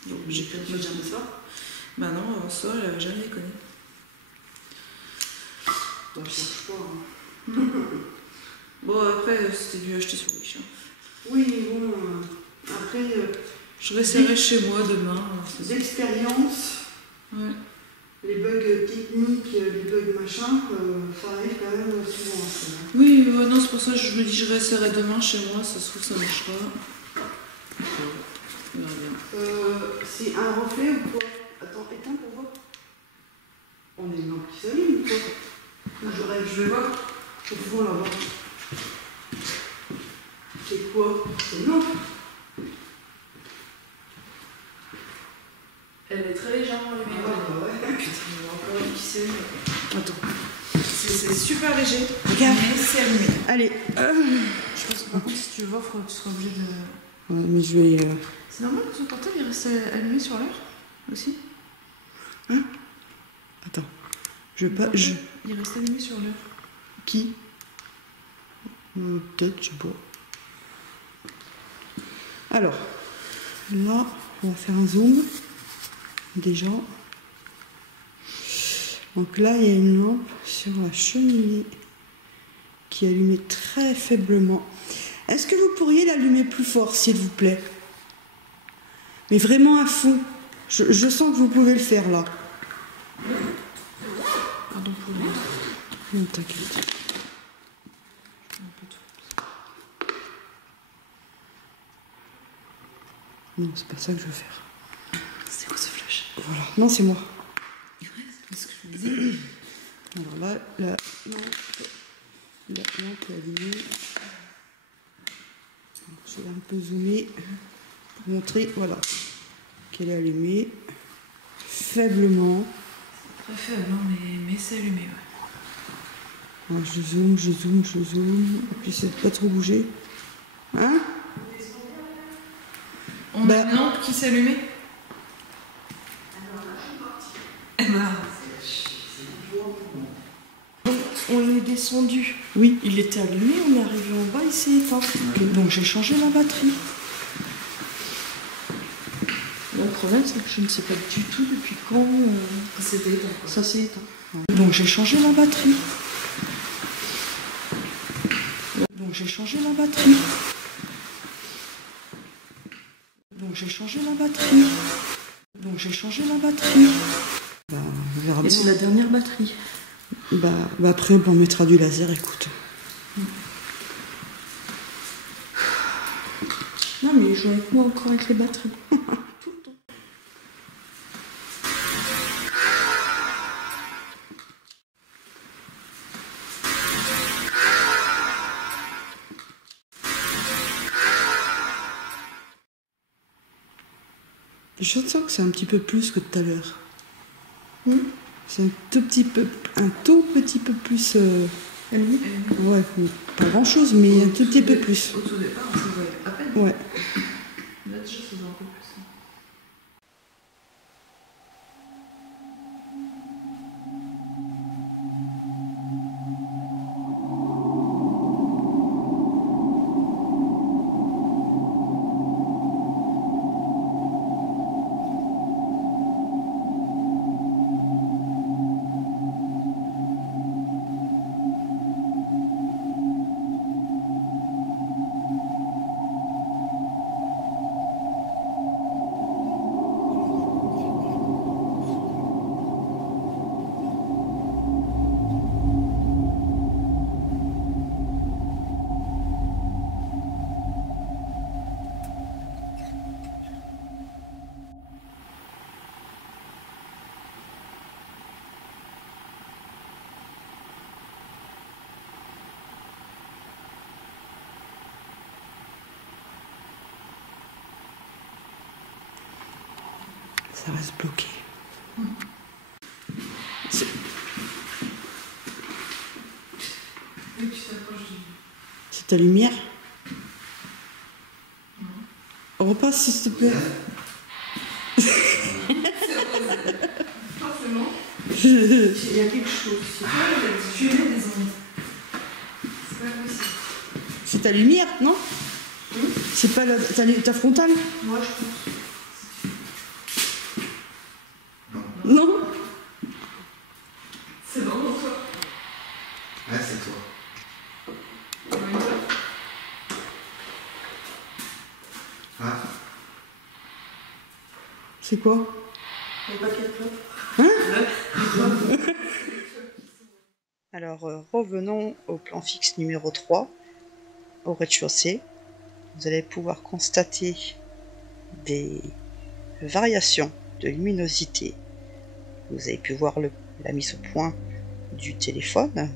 Donc j'ai pas de dire de ça. Bah non, avant ça, elle avait jamais déconné. T'en cherches pas, hein. Bon, après, c'était dû acheter sur Wish. Hein. Oui, bon, après, Je réessayerai chez moi demain. d'expérience, Ouais. les bugs techniques, les bugs machin, ça arrive quand même souvent. Ça. Oui, non, c'est pour ça que je me dis je réessayerai demain chez moi, ça se trouve ça marchera. On verra bien. C'est un reflet ou quoi? Attends, éteins pour voir. On est une lampe qui s'allume ou quoi? Je vais voir. Au fond là-bas. C'est quoi? C'est une lampe. Elle est très légèrement allumée. Ah bah ouais. Putain, il y a encore une qui s'allume. Attends. C'est super léger. Regarde. Mais c'est allumé. Allez. Je pense que par contre, si tu veux voir, il faudra que tu sois obligé de. Ouais, mais je vais. C'est normal que ton portable il reste allumé sur l'heure aussi? Hein? Attends. Je veux pas. Je... Il reste allumé sur l'heure. Qui? Peut-être, je sais pas. Alors, là, on va faire un zoom. Déjà. Donc là, il y a une lampe sur la cheminée qui est allumée très faiblement. Est-ce que vous pourriez l'allumer plus fort, s'il vous plaît? Mais vraiment à fond. Je sens que vous pouvez le faire là. Pardon pour le... Non, t'inquiète. Non, c'est pas ça que je veux faire. C'est quoi ce flash? Voilà. Non, c'est moi. Ouais, c'est ce que je me disais. Alors là, la lampe est allumée. Je vais un peu zoomer pour montrer, voilà, qu'elle est allumée faiblement. Très faible, hein, mais c'est allumé, ouais. Alors, je zoome. Et puis, c'est pas trop bouger. Hein? On a une lampe qui s'est allumée? Eh ben, On est descendu. Oui. Il était allumé, on est arrivé en bas, il s'est éteint. Donc j'ai changé la batterie. Le problème, c'est que je ne sais pas du tout depuis quand c'était éteint. ça s'est éteint. Donc j'ai changé la batterie. Donc j'ai changé la batterie. Donc j'ai changé la batterie. Donc j'ai changé la batterie. Bah, on verra Et bien. c'est la dernière batterie. Bah, après, on mettra du laser, écoute. Non mais il joue avec moi encore avec les batteries. Tout le temps. Je sens que c'est un petit peu plus que tout à l'heure. Hmm. C'est un tout petit peu plus. Allumé. Ouais, pas grand chose, mais un tout petit peu plus. Au tout départ, on se voyait à peine. Ouais. Là, déjà, ça faisait un peu plus. Ça reste bloqué. Oui, tu t'approches du... C'est ta lumière? Repasse, s'il te plaît. Forcément. Il y a quelque chose. Tu mets des ondes. C'est pas possible. C'est ta lumière, non? C'est pas ta frontale? Moi, je pense. Non? C'est vraiment toi. Ouais, c'est toi. Combien de fois? Ah, C'est quoi? Un paquet de clopes. Alors, revenons au plan fixe numéro 3, au rez-de-chaussée. Vous allez pouvoir constater des variations de luminosité. Vous avez pu voir la mise au point du téléphone.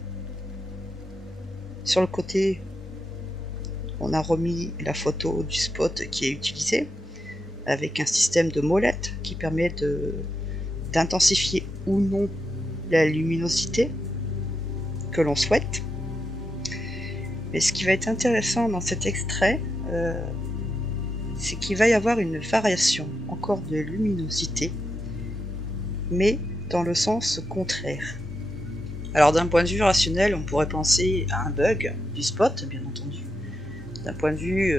Sur le côté, on a remis la photo du spot qui est utilisé, avec un système de molette qui permet d'intensifier ou non la luminosité que l'on souhaite. Mais ce qui va être intéressant dans cet extrait, c'est qu'il va y avoir une variation encore de luminosité, mais dans le sens contraire. Alors d'un point de vue rationnel, on pourrait penser à un bug du spot, bien entendu. D'un point de vue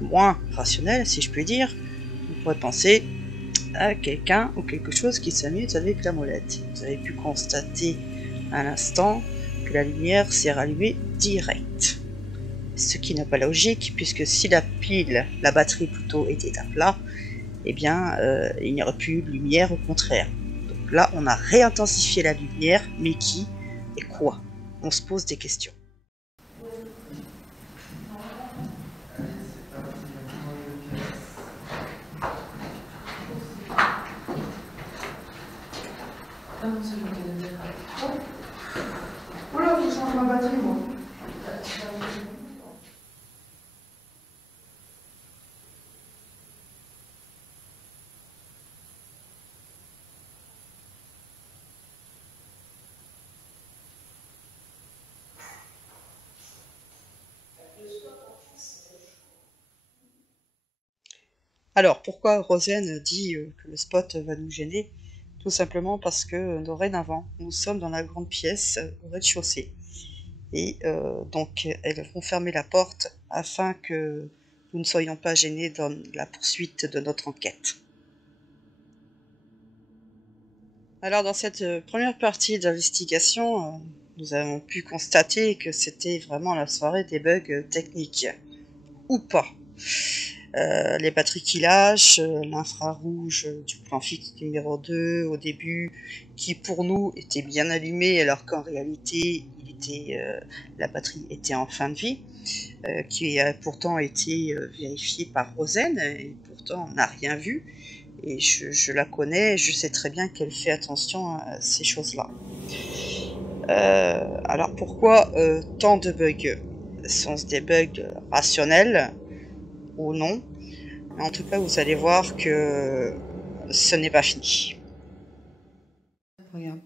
moins rationnel, si je puis dire, on pourrait penser à quelqu'un ou quelque chose qui s'amuse avec la molette. Vous avez pu constater à l'instant que la lumière s'est rallumée direct. Ce qui n'a pas logique, puisque si la batterie plutôt était à plat, eh bien, il n'y aurait plus de lumière, au contraire. Donc là, on a réintensifié la lumière, mais qui et quoi? On se pose des questions. Oula, faut que je change ma batterie, moi. Alors, pourquoi Rosen dit que le spot va nous gêner? Tout simplement parce que dorénavant, nous sommes dans la grande pièce au rez-de-chaussée. Et donc, elles vont fermer la porte afin que nous ne soyons pas gênés dans la poursuite de notre enquête. Alors, dans cette première partie d'investigation, nous avons pu constater que c'était vraiment la soirée des bugs techniques. Ou pas. Les batteries qui lâchent, l'infrarouge du plan fixe numéro 2 au début, qui pour nous était bien allumé alors qu'en réalité la batterie était en fin de vie, qui a pourtant été vérifiée par Rosen, et pourtant on n'a rien vu, et je la connais, je sais très bien qu'elle fait attention à ces choses-là. Alors pourquoi tant de bugs? Sont-ce des bugs rationnels ou non? En tout cas, vous allez voir que ce n'est pas fini. Regarde.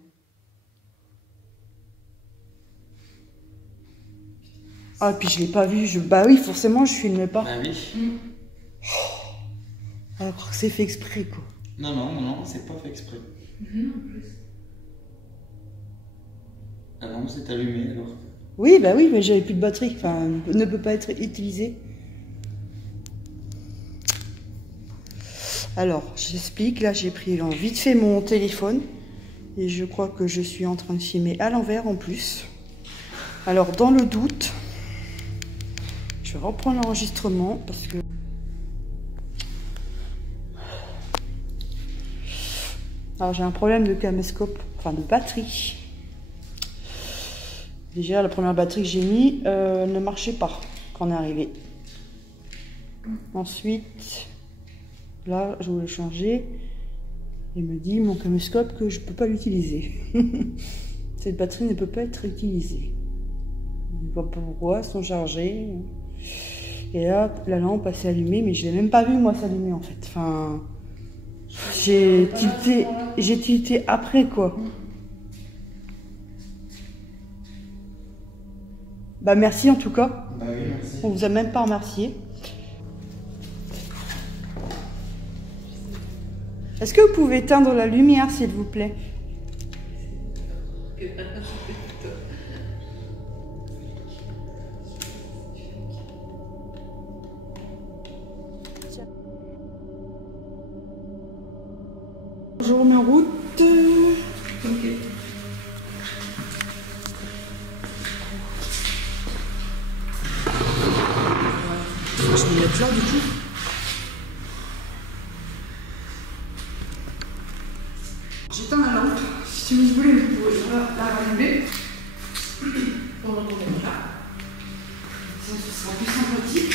Ah, puis je l'ai pas vu. Bah oui, forcément, je filmais pas. Bah oui. Alors que c'est fait exprès, quoi. Non, c'est pas fait exprès. Ah non, c'est allumé alors. Oui, bah oui, mais j'avais plus de batterie. Enfin, ne peut pas être utilisé. Alors, j'explique. Là, j'ai pris vite fait mon téléphone. Et je crois que je suis en train de filmer à l'envers en plus. Alors, dans le doute, je vais reprendre l'enregistrement parce que... Alors, j'ai un problème de caméscope, enfin de batterie. Déjà, la première batterie que j'ai mis ne marchait pas quand on est arrivé. Ensuite, là, je voulais changer. Il me dit, mon caméscope, que je ne peux pas l'utiliser. Cette batterie ne peut pas être utilisée. Je ne vois pas pourquoi, elles sont chargées. Et là, la lampe s'est allumée, mais je ne l'ai même pas vu, moi, s'allumer, en fait. Enfin, j'ai tilté après, quoi. Bah, merci, en tout cas. Bah oui, merci. On vous a même pas remercié. Est-ce que vous pouvez éteindre la lumière, s'il vous plaît? Je remets en route. Ok. Je vais mettre là, du coup. J'éteins la lampe. Si vous voulez, vous pouvez la rallumer. Pendant qu'on est là. Ça, ce sera plus sympathique.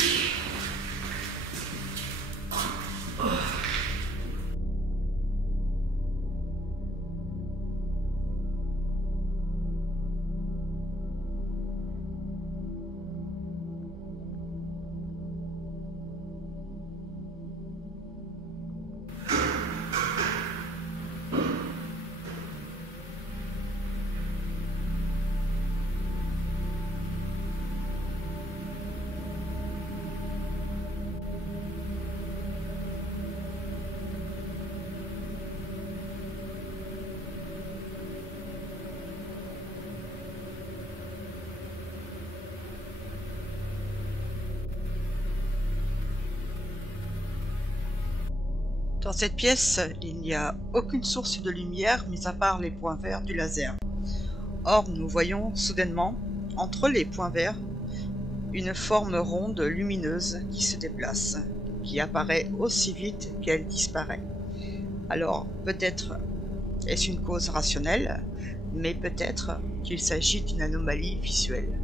Dans cette pièce, il n'y a aucune source de lumière, mis à part les points verts du laser. Or, nous voyons soudainement, entre les points verts, une forme ronde lumineuse qui se déplace. qui apparaît aussi vite qu'elle disparaît. Alors, peut-être est-ce une cause rationnelle, mais peut-être qu'il s'agit d'une anomalie visuelle.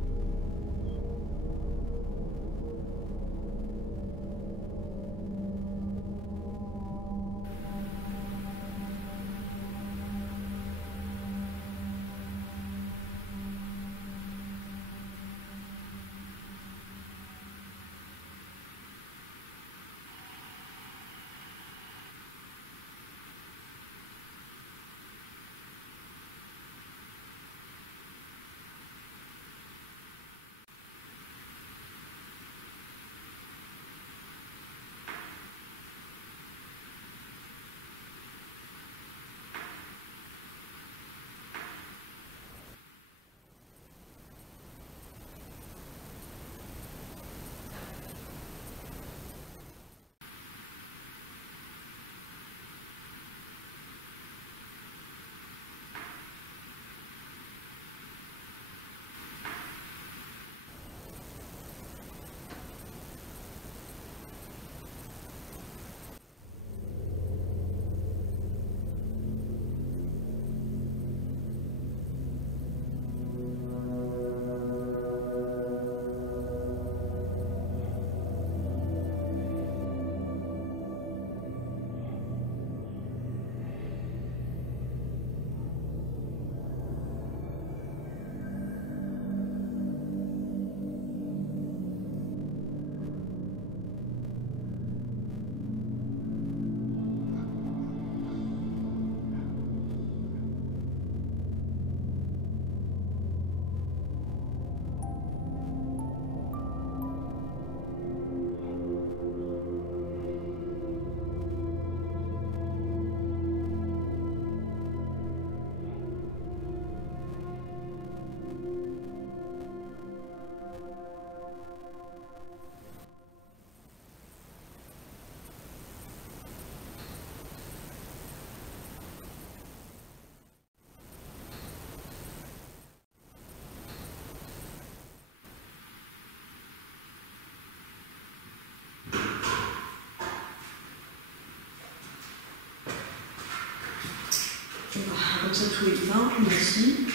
Comme ça, tout éteint, merci.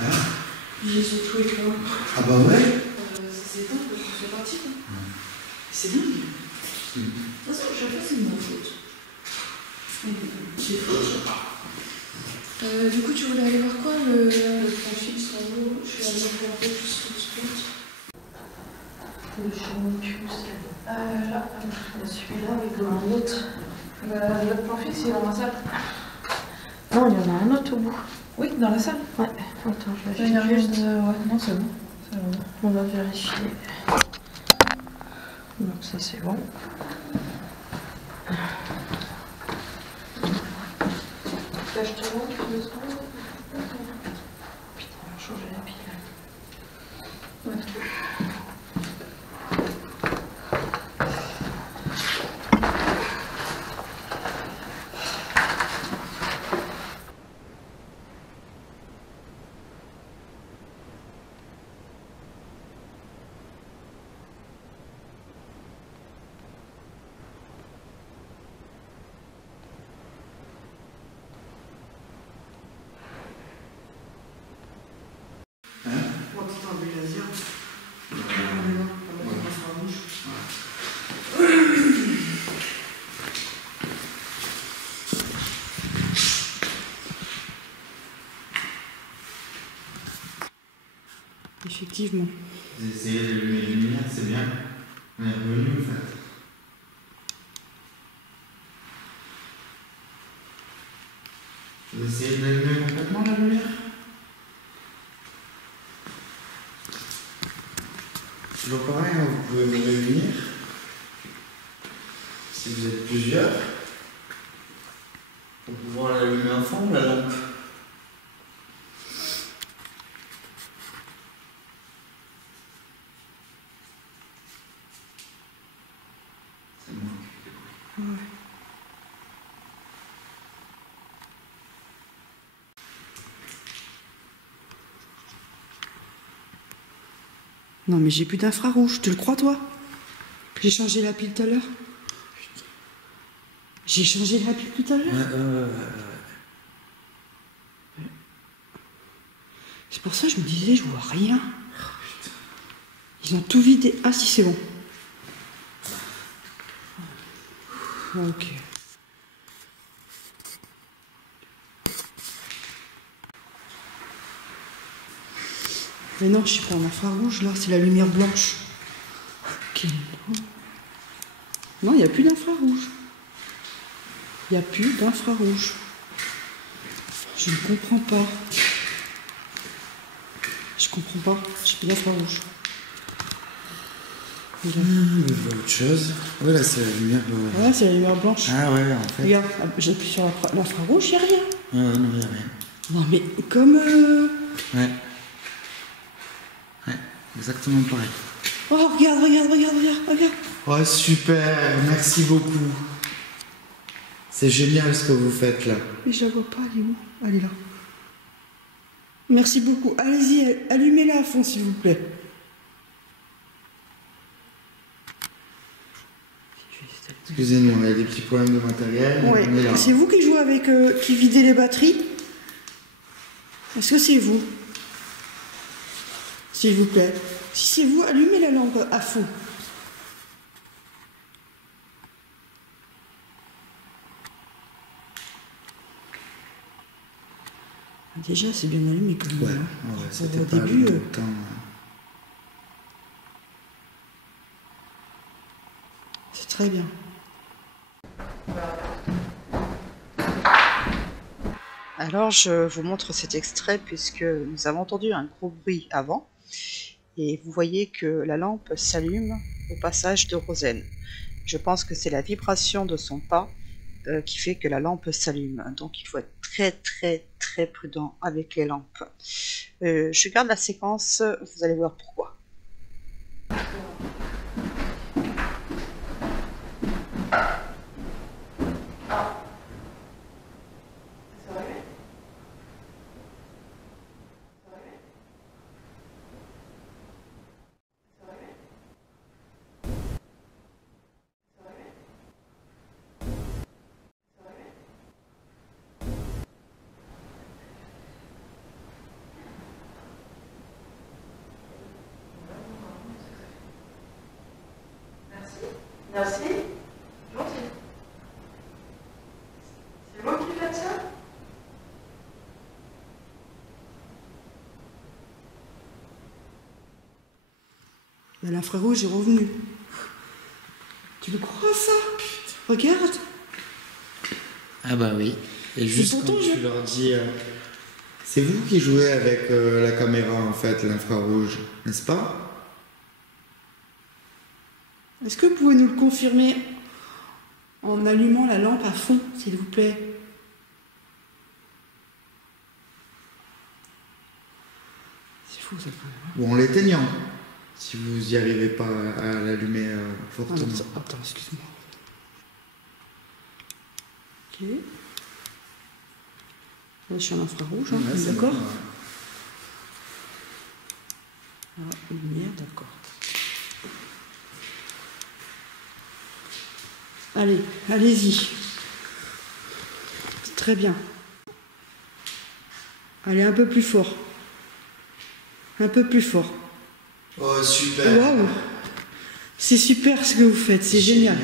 Hein? J'ai tout éteint. Ah bah ouais. Ça s'éteint, c'est parti. C'est dingue. De toute façon, chaque fois, c'est de ma faute. C'est faute. Du coup, tu voulais aller voir quoi? Le plan fixe en haut. Je suis allée voir un peu plus sur le spot. Le chimicus. Là, celui-là avec un autre. L'autre plan fixe, il est dans la salle. Non, il y en a un autre au bout. Oui, dans la salle. Ouais, attends, je vais vérifier. Juste... Ouais, non, c'est bon. On va vérifier. Donc ça, c'est bon. Là, je te montre 2 secondes. Putain, on va changer la pile. Ouais. Effectivement. J'ai essayé d'allumer les lumières, c'est bien. On est revenu en fait. Vous essayez de l'allumer complètement la lumière? Toujours pareil, hein, vous pouvez vous réunir. Si vous êtes plusieurs, pour pouvoir l'allumer à fond, la lampe. Non mais j'ai plus d'infrarouge, tu le crois toi? J'ai changé la pile tout à l'heure. J'ai changé la pile tout à l'heure. C'est pour ça que je me disais, je vois rien. Ils ont tout vidé. Ah si, c'est bon. Ok. Mais non, je suis pas en infrarouge là, c'est la lumière blanche. Ok. Non, il n'y a plus d'infrarouge. Il n'y a plus d'infrarouge. Je ne comprends pas. Je comprends pas. J'ai plus d'infrarouge. Autre chose. Voilà, c'est la lumière. Ouais, c'est la lumière blanche. Ah ouais, en fait. Regarde, j'appuie sur l'infrarouge, il n'y a rien. Ah non, il n'y a rien. Non, mais comme. Ouais. Ouais, exactement pareil. Oh, regarde. Oh, super, merci beaucoup. C'est génial ce que vous faites là. Mais je la vois pas, elle est où? Elle est là. Merci beaucoup. Allez-y, allumez-la à fond, s'il vous plaît. Excusez-nous, on a des petits problèmes de matériel. Ouais. On est là. C'est vous qui jouez avec. Qui videz les batteries? Est-ce que c'est vous? S'il vous plaît. Si c'est vous, allumez la lampe à fond. Déjà, c'est bien allumé comme Ouais, ça. ouais, c'était Au pas début, longtemps. c'est très bien. Alors, je vous montre cet extrait puisque nous avons entendu un gros bruit avant. Et vous voyez que la lampe s'allume au passage de Rosen. Je pense que c'est la vibration de son pas qui fait que la lampe s'allume. Donc il faut être très prudent avec les lampes. Je garde la séquence, vous allez voir pourquoi. Merci. Gentil. C'est moi qui fais ça? L'infrarouge est revenu. Tu le crois ça? Regarde. Ah bah oui. Et juste pourtant, quand tu leur dis... c'est vous qui jouez avec la caméra en fait, l'infrarouge, n'est-ce pas? Est-ce que vous pouvez nous le confirmer en allumant la lampe à fond, s'il vous plaît? C'est fou ça quand même. Ou en l'éteignant, si vous n'y arrivez pas à l'allumer fortement. Attends, excuse-moi. Ok. Là, je suis en infrarouge, hein, Ouais, c'est d'accord? bon, ouais. Ah, lumière, d'accord. Allez, allez-y. C'est très bien. Allez, un peu plus fort. Un peu plus fort. Oh super. Waouh! C'est super ce que vous faites, c'est génial.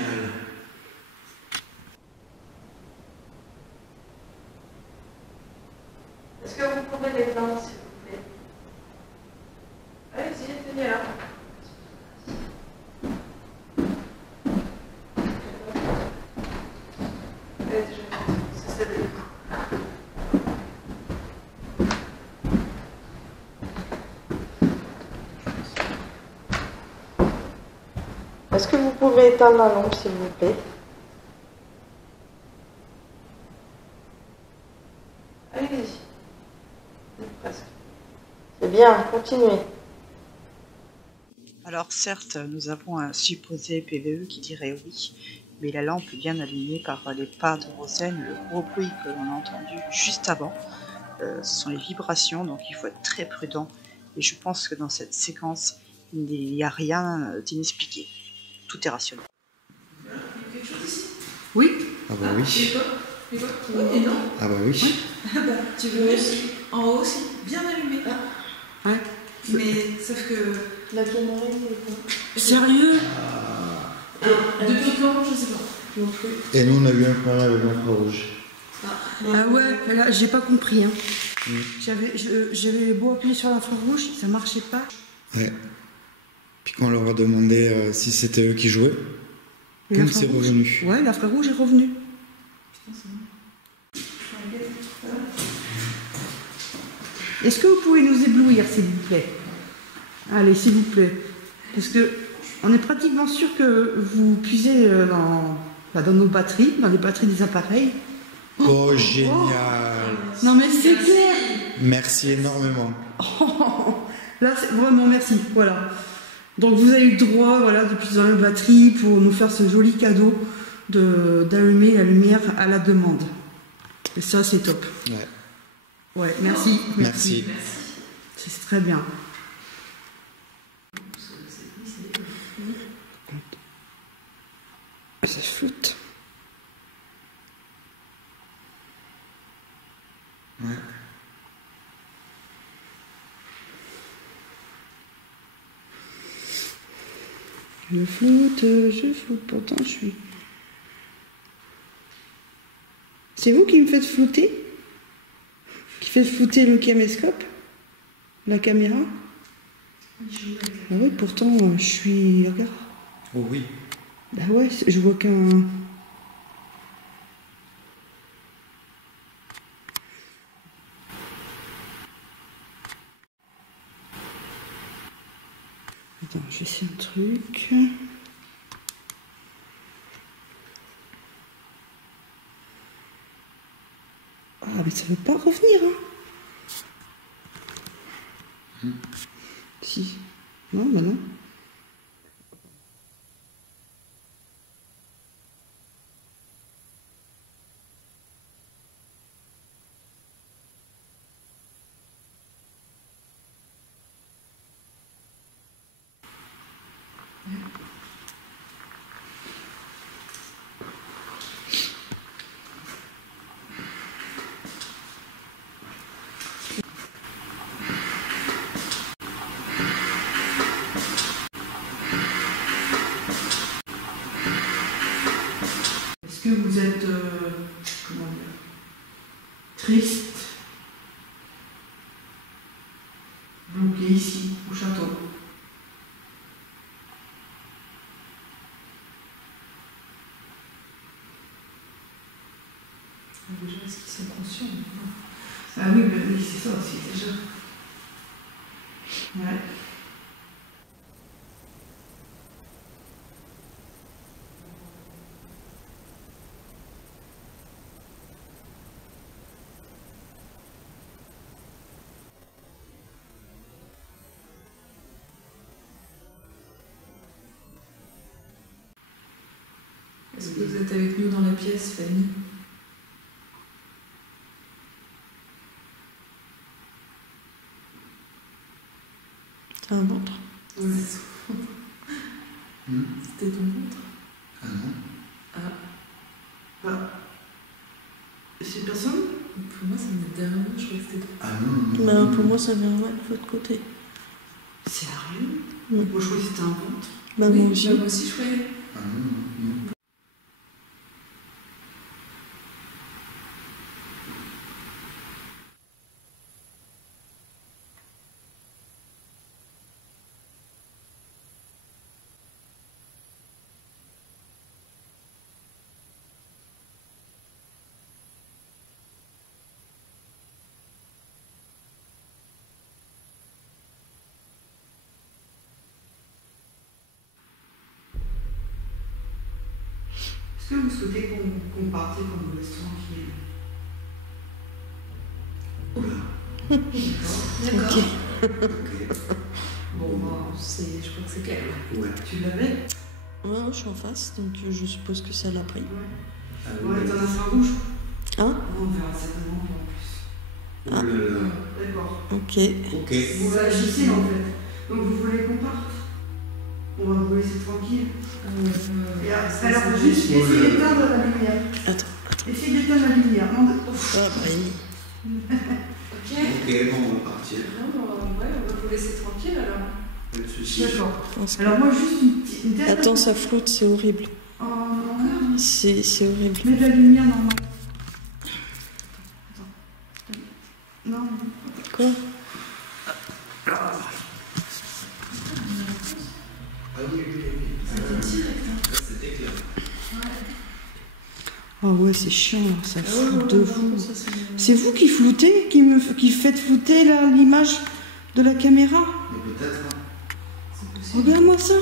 Est-ce que vous pouvez l'éteindre, s'il vous plaît? Allez-y, tenez-la. Est-ce que vous pouvez éteindre la lampe, s'il vous plaît? Allez-y. Presque. C'est bien, continuez. Alors certes, nous avons un supposé PVE qui dirait oui, mais la lampe est bien allumée par les pas de Rosen, le gros bruit que l'on a entendu juste avant. Ce sont les vibrations, donc il faut être très prudent. Et je pense que dans cette séquence, il n'y a rien d'inexpliqué. tout est rationnel. Quelque chose ici? Oui. Ah bah oui. Et quoi? Et non? Ah bah oui. Ah bah, tu veux aussi? En haut aussi, bien allumé. Ouais. Mais sauf que... La caméra, il est quoi? Sérieux? Depuis quand? Je sais pas. Non plus. Et nous, on a eu un problème avec l'infrarouge. Ah ouais, là, j'ai pas compris. Hein. J'avais beau appuyer sur l'infrarouge, ça marchait pas. Ouais. Puis quand on leur a demandé si c'était eux qui jouaient, boum, c'est revenu. Ouais, l'infrarouge est revenu. Est-ce que vous pouvez nous éblouir, s'il vous plaît? Allez, s'il vous plaît. Parce que on est pratiquement sûr que vous puisez dans nos batteries, dans les batteries des appareils. Oh, génial. Non mais c'est clair. Merci énormément. Là, c'est vraiment merci. Voilà. Donc vous avez eu le droit, voilà, de puiser dans les batteries pour nous faire ce joli cadeau d'allumer la lumière à la demande. Et ça, c'est top. Ouais. Ouais, merci. Merci. C'est très bien. Ça flotte. Ouais. Je floute, pourtant je suis... C'est vous qui me faites flouter? Qui faites flouter le caméscope? La caméra? Ah oui, pourtant je suis... Regarde. Oh oui. Bah ouais, je vois qu'un... Attends, je vais essayer un truc. Ah, mais ça veut pas revenir, hein. Si. Non, bah non. Est-ce que vous êtes comment dire, triste, bloqué ici, au château? Déjà, est-ce qu'ils sont conscients? Ah oui, ben oui, c'est ça aussi déjà. Ouais. Est-ce que vous êtes avec nous dans la pièce, Fanny? T'as un ventre? Ouais. C'était ton ventre? Ah non. Bah, c'est personne? Pour moi, ça venait derrière moi, je crois que c'était toi. Ah non. Bah, pour moi, ça vient ouais, de l'autre côté. Sérieux? Ouais. Moi je croyais que c'était un ventre. Bah, Oui, moi aussi. bah, moi aussi, je croyais. Ah non, non. Est-ce que vous souhaitez qu'on parte comme le restaurant qui est... D'accord. Ok. Bon, bah, je crois que c'est clair. Ouais. Tu l'avais? Ouais, je suis en face, donc je suppose que ça l'a pris. Ah Ouais, t'en as fait un rouge? Hein? On verra certainement en plus. Oh là là. D'accord. Ok. Ok. Vous réagissez en fait. Donc vous voulez qu'on parte? On va vous laisser tranquille. Alors, juste essayer d'éteindre la lumière. Attends. Essayez d'éteindre la lumière. Non, Ah, oui. Ok. Ok, bon, on va partir. Non, ouais, on va vous laisser tranquille alors. Pas de soucis. d'accord. Alors, moi, juste une dernière. Attends, ça flotte, c'est horrible. Oh non. C'est horrible. Mets de la lumière normale. Attends. Non. Quoi? Ah oui, oui, oui. C'était direct. Hein. C'était clair. Ah ouais, c'est chiant, là. Ça floute de fou. Ça, c'est- C'est vous qui floutez, qui faites flouter l'image de la caméra? Mais peut-être. Hein. c'est possible. Regarde-moi ça.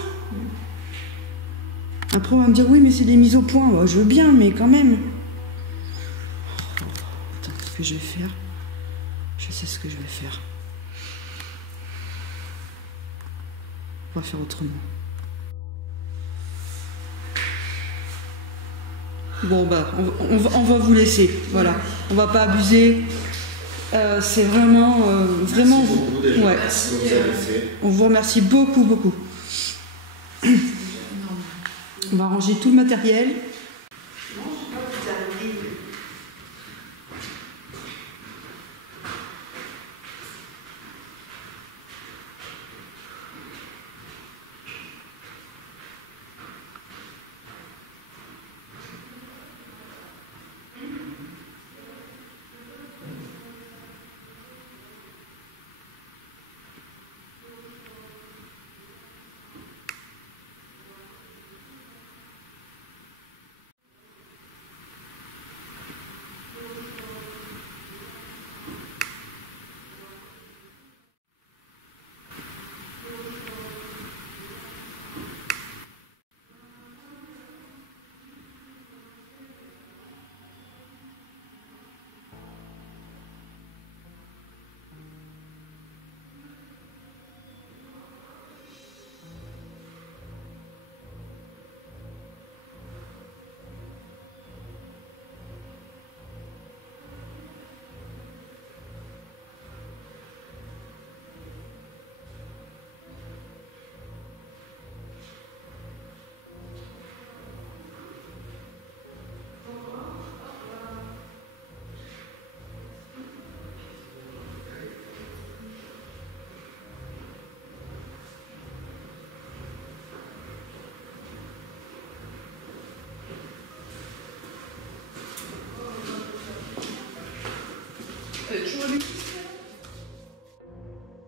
Après, on va me dire, oui, mais c'est des mises au point. Ouais, je veux bien, mais quand même. Oh, attends, qu'est-ce que je vais faire? Je sais ce que je vais faire. On va faire autrement. Bon, bah, on va vous laisser. Voilà. On va pas abuser. C'est vraiment... vraiment... Merci beaucoup déjà. Ouais. Ce que vous avez fait. On vous remercie beaucoup, beaucoup. On va ranger tout le matériel.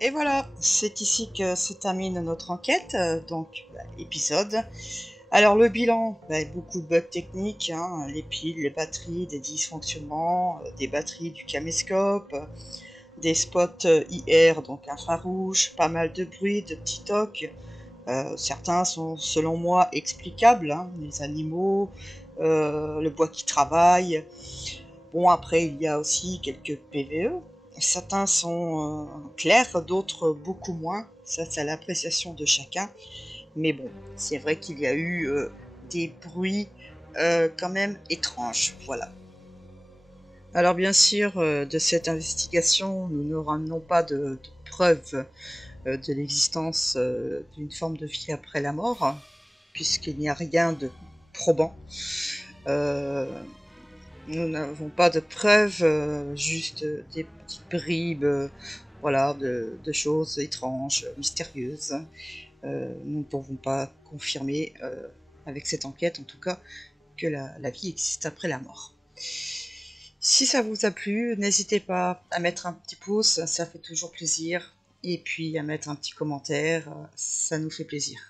Et voilà, c'est ici que se termine notre enquête, donc épisode. Alors le bilan, beaucoup de bugs techniques, hein, les piles, les batteries, des dysfonctionnements, des batteries du caméscope, des spots IR, donc infrarouge, pas mal de bruit, de petits tocs. Certains sont selon moi explicables, hein, les animaux, le bois qui travaille. Bon, après il y a aussi quelques PVE. Certains sont clairs, d'autres beaucoup moins. Ça, c'est à l'appréciation de chacun. Mais bon, c'est vrai qu'il y a eu des bruits quand même étranges. Voilà. Alors bien sûr, de cette investigation, nous ne ramenons pas de preuves de l'existence d'une forme de vie après la mort, puisqu'il n'y a rien de probant. Nous n'avons pas de preuves, juste des petites bribes voilà, de choses étranges, mystérieuses. Nous ne pouvons pas confirmer, avec cette enquête en tout cas, que la vie existe après la mort. Si ça vous a plu, n'hésitez pas à mettre un petit pouce, ça fait toujours plaisir. Et puis à mettre un petit commentaire, ça nous fait plaisir.